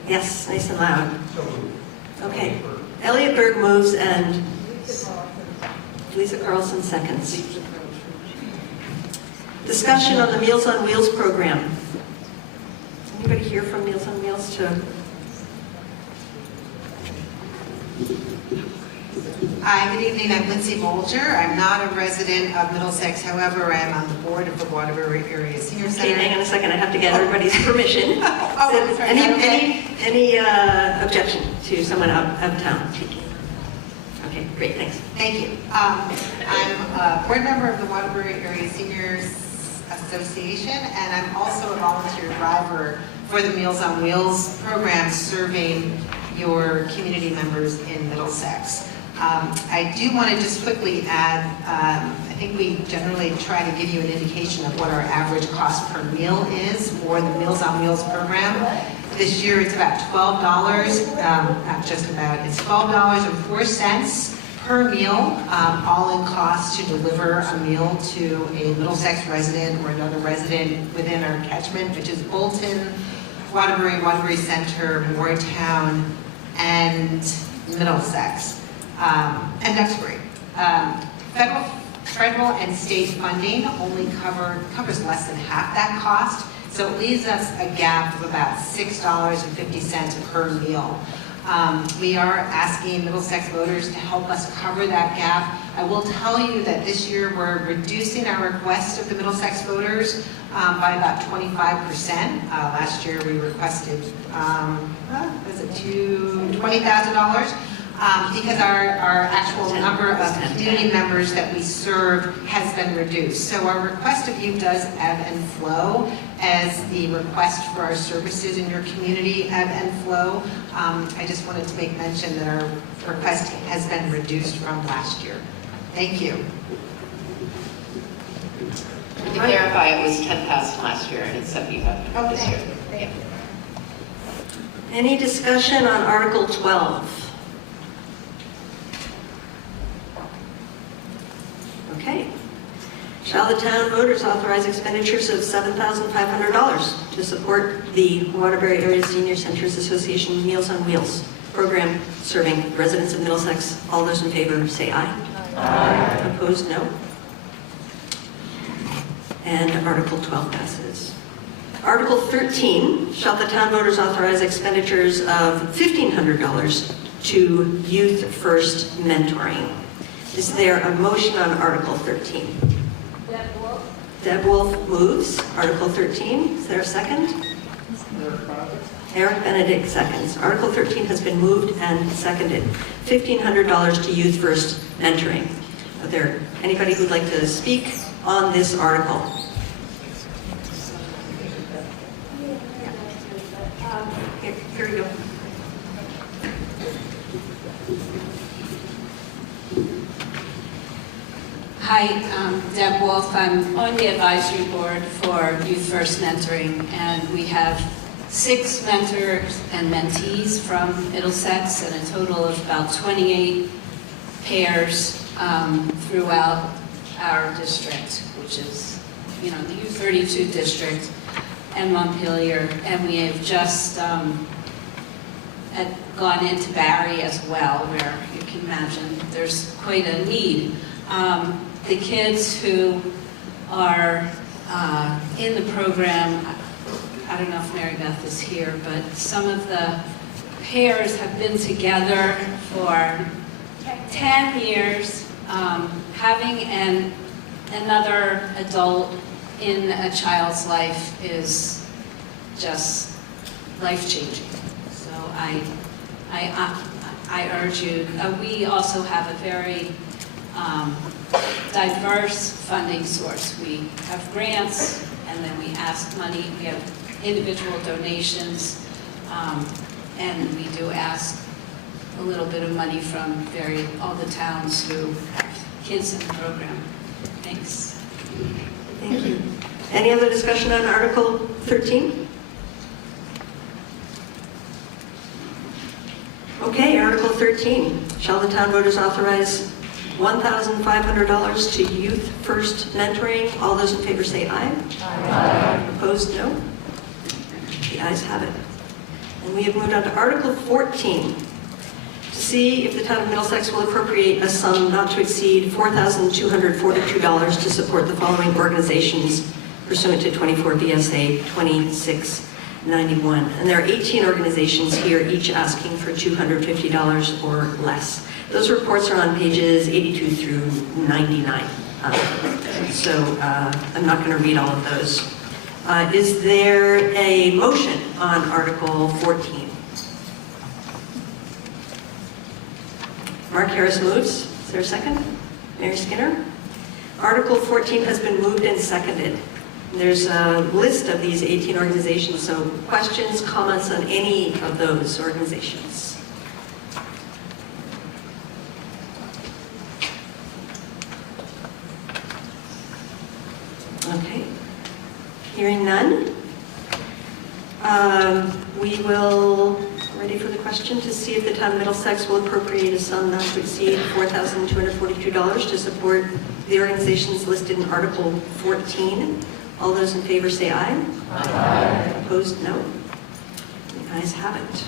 Yes, nice and loud. Okay. Elliot Berg moves and Lisa Carlson seconds. Discussion on the Meals on Wheels program. Anybody here from Meals on Wheels to? Hi, good evening. I'm Lindsay Bolger. I'm not a resident of Middlesex. However, I am on the board of the Waterbury Area Senior Center. Okay, hang on a second. I have to get everybody's permission. I'm sorry. Any objection to someone out of town speaking? Okay, great. Thanks. Thank you. I'm a board member of the Waterbury Area Seniors Association, and I'm also a volunteer driver for the Meals on Wheels program serving your community members in Middlesex. I do want to just quickly add, I think we generally try to give you an indication of what our average cost per meal is for the Meals on Wheels program. This year it's about $12, not just about, it's $12.04 per meal, all in cost to deliver a meal to a Middlesex resident or another resident within our catchment, which is Bolton, Waterbury Center, Moretown, and Middlesex, and Duxbury. Federal and state funding only covers less than half that cost, so it leaves us a gap of about $6.50 per meal. We are asking Middlesex voters to help us cover that gap. I will tell you that this year we're reducing our request of the Middlesex voters by about 25%. Last year we requested, was it $20,000? Because our actual number of community members that we serve has been reduced. So our request of you does ebb and flow as the request for our services in your community ebb and flow. I just wanted to make mention that our request has been reduced from last year. Thank you. To clarify, it was 10,000 last year and it's 7,500 this year. Thank you. Any discussion on Article 12? Okay. Shall the town voters authorize expenditures of $7,500 to support the Waterbury Area Senior Centers Association Meals on Wheels program serving residents of Middlesex? All those in favor say aye. Aye. Opposed, no. And Article 12 passes. Article 13, shall the town voters authorize expenditures of $1,500 to Youth First Mentoring? Is there a motion on Article 13? Deb Wolf moves. Article 13, is there a second? Eric Benedict seconds. Article 13 has been moved and seconded. $1,500 to Youth First Mentoring. Are there anybody who'd like to speak on this article? Here we go. Hi, I'm Deb Wolf. I'm on the advisory board for Youth First Mentoring, and we have 6 mentors and mentees from Middlesex and a total of about 28 pairs throughout our district, which is, the U32 district and Montpelier, and we have just gone into Barry as well, where you can imagine there's quite a need. The kids who are in the program, I don't know if Mary Beth is here, but some of the pairs have been together for 10 years. Having another adult in a child's life is just life-changing. So I urge you. We also have a very diverse funding source. We have grants, and then we ask money. We have individual donations, and we do ask a little bit of money from all the towns who have kids in the program. Thanks. Thank you. Any other discussion on Article 13? Okay, Article 13. Shall the town voters authorize $1,500 to Youth First Mentoring? All those in favor say aye. Aye. Opposed, no. The ayes have it. And we have moved on to Article 14. To see if the town of Middlesex will appropriate a sum not to exceed $4,242 to support the following organizations pursuant to 24 VSA 2691. And there are 18 organizations here, each asking for $250 or less. Those reports are on pages 82 through 99. So I'm not going to read all of those. Is there a motion on Article 14? Mark Harris moves. Is there a second? Mary Skinner? Article 14 has been moved and seconded. There's a list of these 18 organizations, so questions, comments on any of those organizations? Okay. Hearing none, we will, ready for the question, to see if the town of Middlesex will appropriate a sum not to exceed $4,242 to support the organizations listed in Article 14. All those in favor say aye. Aye. Opposed, no. Ayes have it.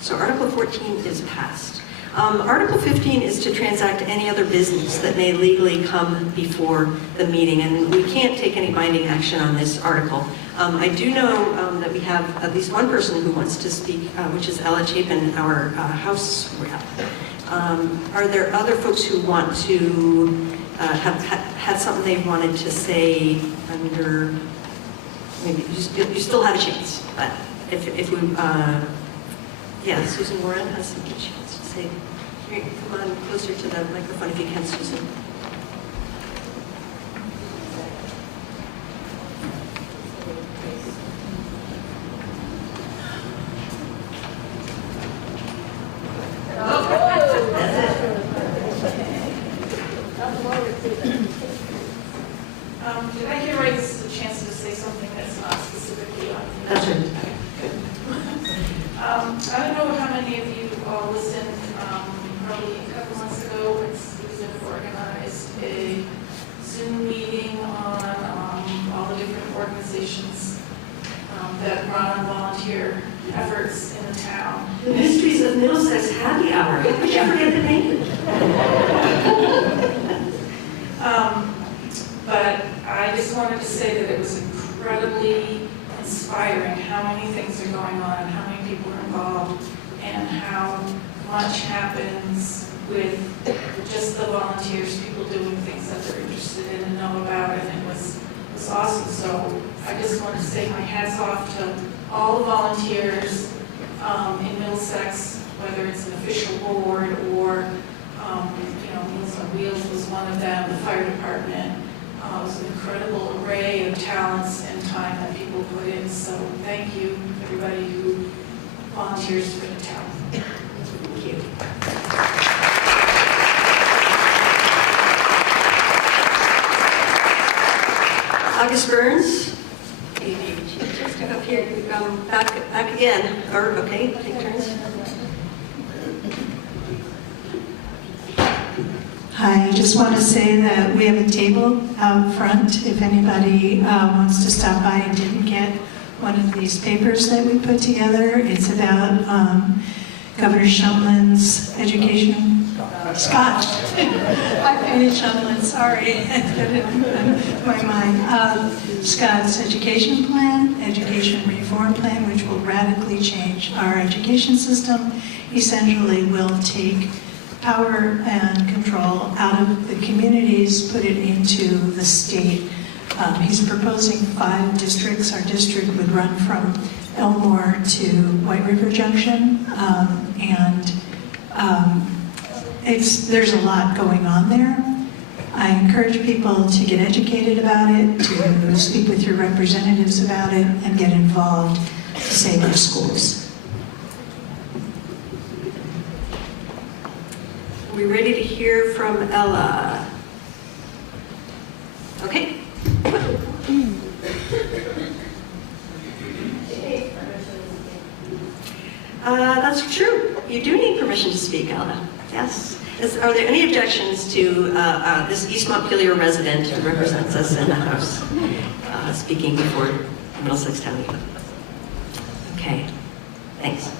So Article 14 is passed. Article 15 is to transact any other business that may legally come before the meeting, and we can't take any binding action on this article. I do know that we have at least one person who wants to speak, which is Ella Chapin, our House rep. Are there other folks who want to have had something they wanted to say under, maybe you still have a chance, but if we, yeah, Susan Warren has some chance to say. Here, come on closer to the microphone if you can, Susan. Did I hear right, this is a chance to say something that's not specifically on? That's right. I don't know how many of you all listened, probably a couple months ago, Susan organized a Zoom meeting on all the different organizations that run volunteer efforts in the town. The Mysteries of Middlesex Happy Hour. How could you forget the name? But I just wanted to say that it was incredibly inspiring how many things are going on and how many people are involved and how much happens with just the volunteers, people doing things that they're interested in and know about, and it was awesome. So I just want to say my hat's off to all the volunteers in Middlesex, whether it's an official board or Meals on Wheels was one of them, the fire department. It was an incredible array of talents and time that people put in. So thank you, everybody who volunteers for the town. Thank you. August Burns. Just step up here. Back again. Or okay, take turns. Hi, I just want to say that we have a table out front if anybody wants to stop by and didn't get one of these papers that we put together. It's about Governor Shumlin's education. Scott. I painted Shumlin, sorry. I put it in my mind. Scott's education plan, education reform plan, which will radically change our education system, essentially will take power and control out of the communities, put it into the state. He's proposing 5 districts. Our district would run from Elmore to White River Junction, there's a lot going on there. I encourage people to get educated about it, to speak with your representatives about it, and get involved to save our schools. Are we ready to hear from Ella? Okay. That's true. You do need permission to speak, Ella. Yes. Are there any objections to this East Montpelier resident who represents us in the House speaking before Middlesex County? Okay. Thanks.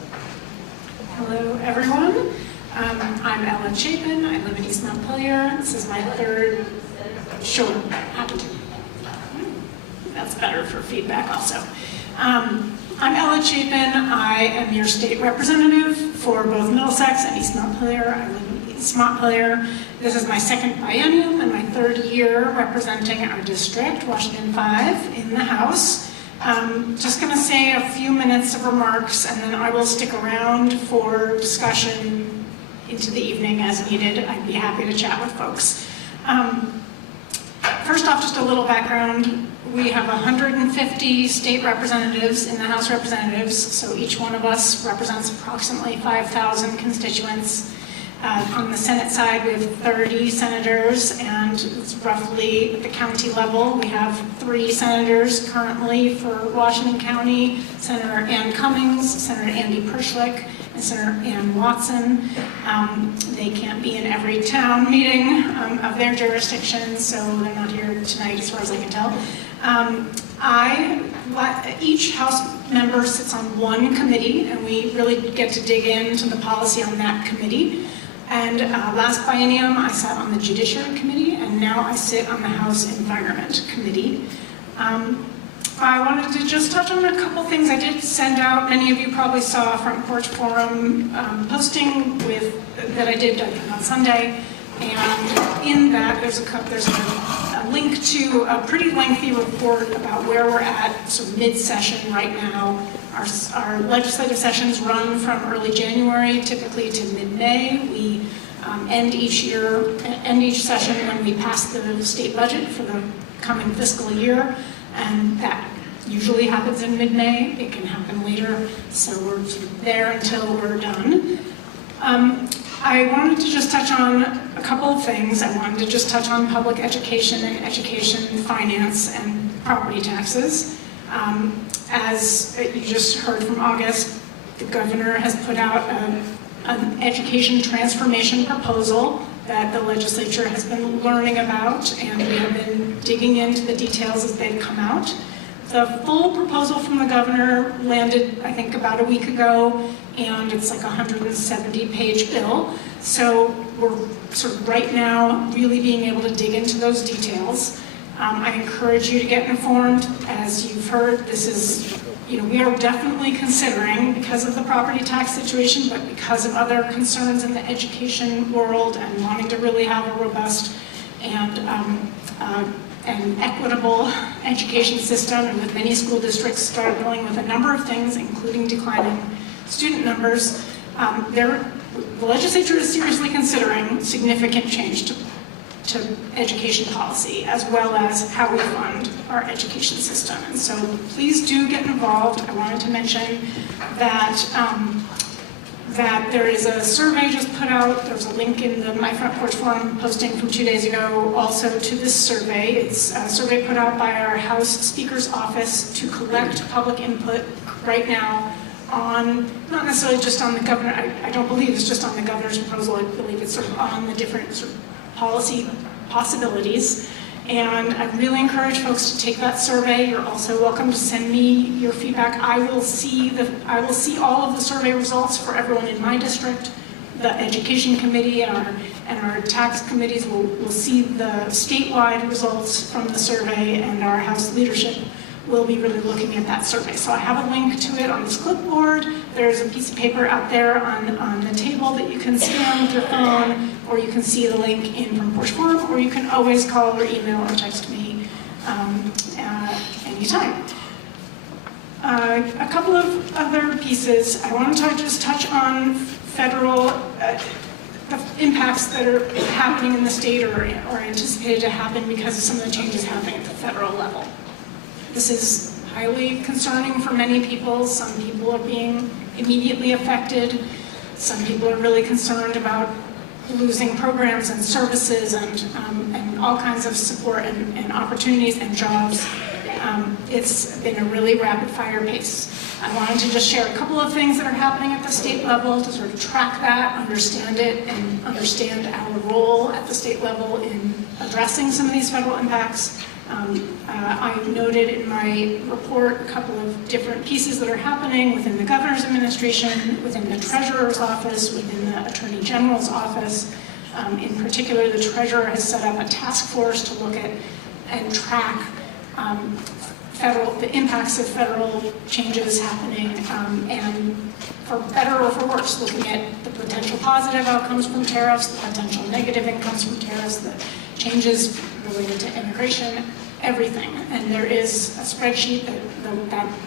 Hello, everyone. I'm Ella Chapin. I live in East Montpelier. This is my 3rd show. That's better for feedback also. I'm Ella Chapin. I am your state representative for both Middlesex and East Montpelier. I live in East Montpelier. This is my 2nd biennium and my 3rd year representing our district, Washington 5, in the House. Just going to say a few minutes of remarks, and then I will stick around for discussion into the evening as needed. I'd be happy to chat with folks. First off, just a little background. We have 150 state representatives in the House of Representatives, so each one of us represents approximately 5,000 constituents. On the Senate side, we have 30 senators, and it's roughly at the county level. We have 3 senators currently for Washington County, Senator Ann Cummings, Senator Andy Perschlick, and Senator Ann Watson. They can't be in every town meeting of their jurisdiction, so they're not here tonight as far as I can tell. I each House member sits on one committee, and we really get to dig into the policy on that committee. And last biennium, I sat on the Judiciary Committee, and now I sit on the House Environment Committee. I wanted to just touch on a couple things. I did send out, many of you probably saw a Front Porch Forum posting that I did on Sunday, and in that there's a link to a pretty lengthy report about where we're at sort of mid-session right now. Our legislative sessions run from early January typically to mid-May. We end each session when we pass the state budget for the coming fiscal year, and that usually happens in mid-May. It can happen later, so we're sort of there until we're done. I wanted to just touch on a couple of things. I wanted to just touch on public education and education finance and property taxes. As you just heard from August, the governor has put out an education transformation proposal that the legislature has been learning about, and we have been digging into the details as they've come out. The full proposal from the governor landed, I think, about a week ago, and it's like a 170-page bill. So we're sort of right now really being able to dig into those details. I encourage you to get informed. As you've heard, this is, we are definitely considering, because of the property tax situation, but because of other concerns in the education world and wanting to really have a robust and equitable education system, and with many school districts struggling with a number of things, including declining student numbers, the legislature is seriously considering significant change to education policy, as well as how we fund our education system. And so please do get involved. I wanted to mention that that there is a survey just put out. There's a link in the My Front Porch Forum posting from 2 days ago also to this survey. It's a survey put out by our House Speaker's Office to collect public input right now on, not necessarily just on the governor, I don't believe it's just on the governor's proposal, I believe it's sort of on the different sort of policy possibilities. And I really encourage folks to take that survey. You're also welcome to send me your feedback. I will see all of the survey results for everyone in my district. The education committee and our tax committees will see the statewide results from the survey, and our House leadership will be really looking at that survey. So I have a link to it on this clipboard. There's a piece of paper out there on the table that you can scan with your phone, or you can see the link in Front Porch Forum, or you can always call or email or text me anytime. A couple of other pieces. I want to just touch on federal the impacts that are happening in the state or anticipated to happen because of some of the changes happening at the federal level. This is highly concerning for many people. Some people are being immediately affected. Some people are really concerned about losing programs and services and all kinds of support and opportunities and jobs. It's been a really rapid fire pace. I wanted to just share a couple of things that are happening at the state level to sort of track that, understand it, and understand our role at the state level in addressing some of these federal impacts. I noted in my report a couple of different pieces that are happening within the governor's administration, within the treasurer's office, within the attorney general's office. In particular, the treasurer has set up a task force to look at and track the impacts of federal changes happening, and for better or for worse, looking at the potential positive outcomes from tariffs, the potential negative outcomes from tariffs, the changes related to immigration, everything. And there is a spreadsheet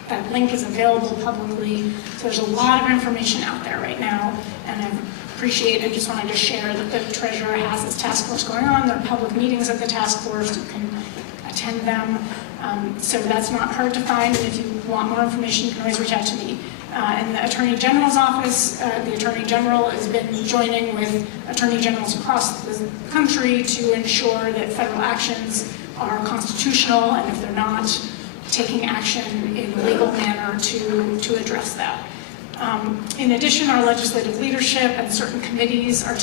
that link is available publicly. So there's a lot of information out there right now, and I appreciate and just wanted to share that the treasurer has this task force going on. There are public meetings of the task force. You can attend them. So that's not hard to find, and if you want more information, you can always reach out to me. In the Attorney General's office, the Attorney General has been joining with Attorney Generals across the country to ensure that federal actions are constitutional, and if they're not, taking action in a legal manner to address that. In addition, our legislative leadership and certain committees are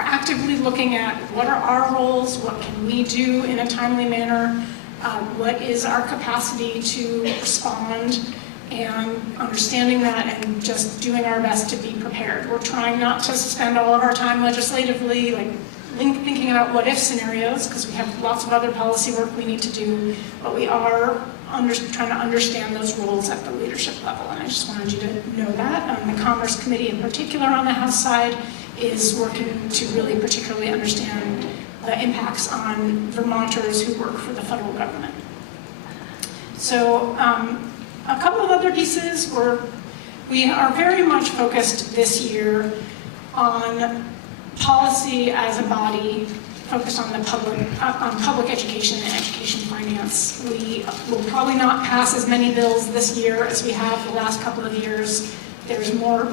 actively looking at what are our roles, what can we do in a timely manner. what is our capacity to respond, and understanding that and just doing our best to be prepared. We're trying not to spend all of our time legislatively, like thinking about what-if scenarios, because we have lots of other policy work we need to do, but we are trying to understand those roles at the leadership level, and I just wanted you to know that. The Commerce Committee in particular on the House side is working to really particularly understand the impacts on Vermonters who work for the federal government. So a couple of other pieces we are very much focused this year on policy as a body focused on public education and education finance. We will probably not pass as many bills this year as we have the last couple of years. There's more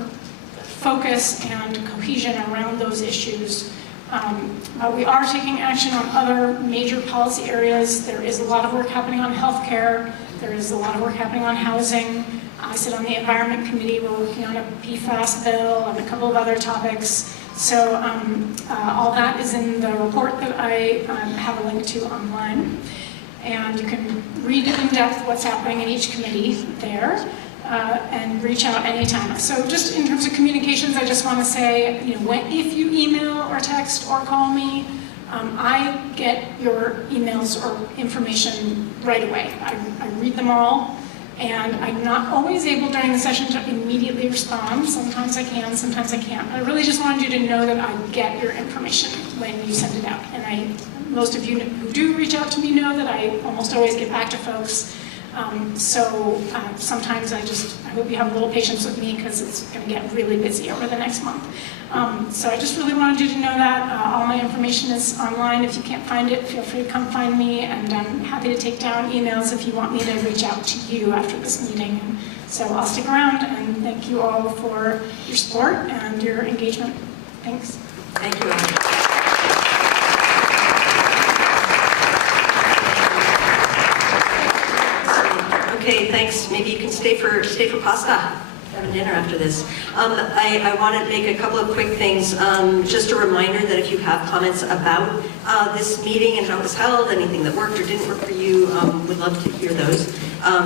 focus and cohesion around those issues. But we are taking action on other major policy areas. There is a lot of work happening on healthcare. There is a lot of work happening on housing. I sit on the Environment Committee. We're working on a PFAS bill and a couple of other topics. So all that is in the report that I have a link to online. And you can read in depth what's happening in each committee there and reach out anytime. So just in terms of communications, I just want to say, if you email or text or call me, I get your emails or information right away. I read them all. And I'm not always able during the session to immediately respond. Sometimes I can, sometimes I can't. But I really just wanted you to know that I get your information when you send it out. And most of you who do reach out to me know that I almost always get back to folks. Sometimes I hope you have a little patience with me because it's going to get really busy over the next month. So I just really wanted you to know that. All my information is online. If you can't find it, feel free to come find me, and I'm happy to take down emails if you want me to reach out to you after this meeting. And so I'll stick around, and thank you all for your support and your engagement. Thanks. Thank you. Okay, thanks. Maybe you can stay for pasta. Have a dinner after this. I want to make a couple of quick things. Just a reminder that if you have comments about this meeting and how it was held, anything that worked or didn't work for you, would love to hear those.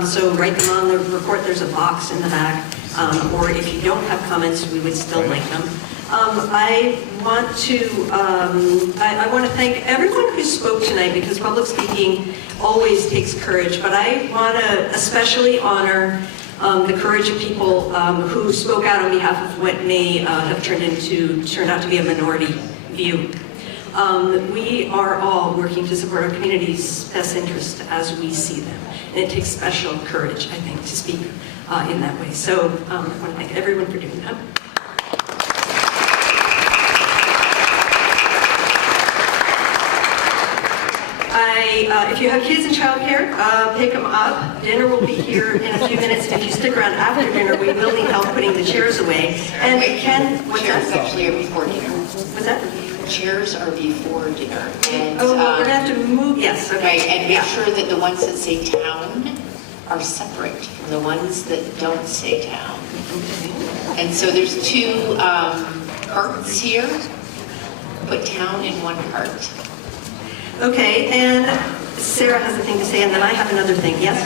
So write them on the report. There's a box in the back. Or if you don't have comments, we would still like them. I want to thank everyone who spoke tonight, because public speaking always takes courage, but I want to especially honor the courage of people who spoke out on behalf of what may have turned out to be a minority view. We are all working to support our community's best interest as we see them, and it takes special courage, I think, to speak in that way. So I want to thank everyone for doing that. If you have kids in childcare, pick them up. Dinner will be here in a few minutes. If you stick around after dinner, we will need help putting the chairs away. And what's chairs that? actually are before dinner. What's that? Chairs are before dinner. And, we're going to have to move, yes. Okay. Right, and make sure that the ones that say town are separate from the ones that don't say town. And so there's two carts here. Put town in one cart. Okay, and Sarah has a thing to say, and then I have another thing. Yes?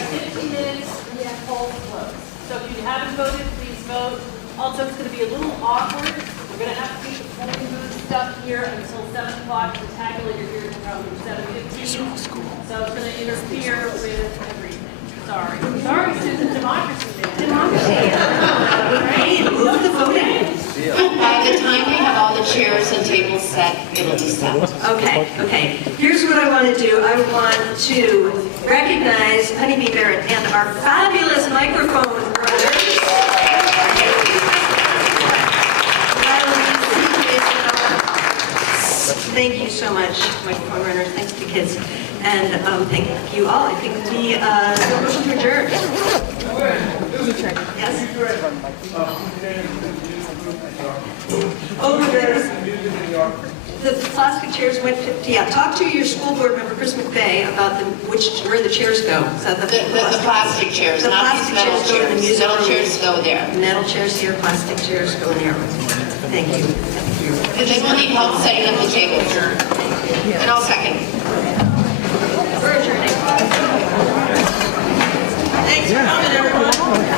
So if you haven't voted, please vote. Also, it's going to be a little awkward. We're going to have to keep the polling booth stuff here until 7 o'clock. The tabulator here is probably 7:15. So it's going to interfere with everything. Sorry. Sorry, Susan. Democracy. Hey, move the voting. By the time we have all the chairs and tables set, it'll be set. Okay. Here's what I want to do. I want to recognize Honeybee Barrett and our fabulous microphone runners. Thank you so much, microphone runners. Thanks to the kids. And thank you all. I think we motion to adjourn. Yes? Oh, the plastic chairs went to, yeah, talk to your school board member, Chris McVeigh, about where the chairs go. So the plastic chairs, not these metal chairs. Metal chairs go there. Metal chairs here, plastic chairs go there. Thank you. And then we'll need help setting up the tables. And I'll second. We're adjourning. Thanks for coming, everyone.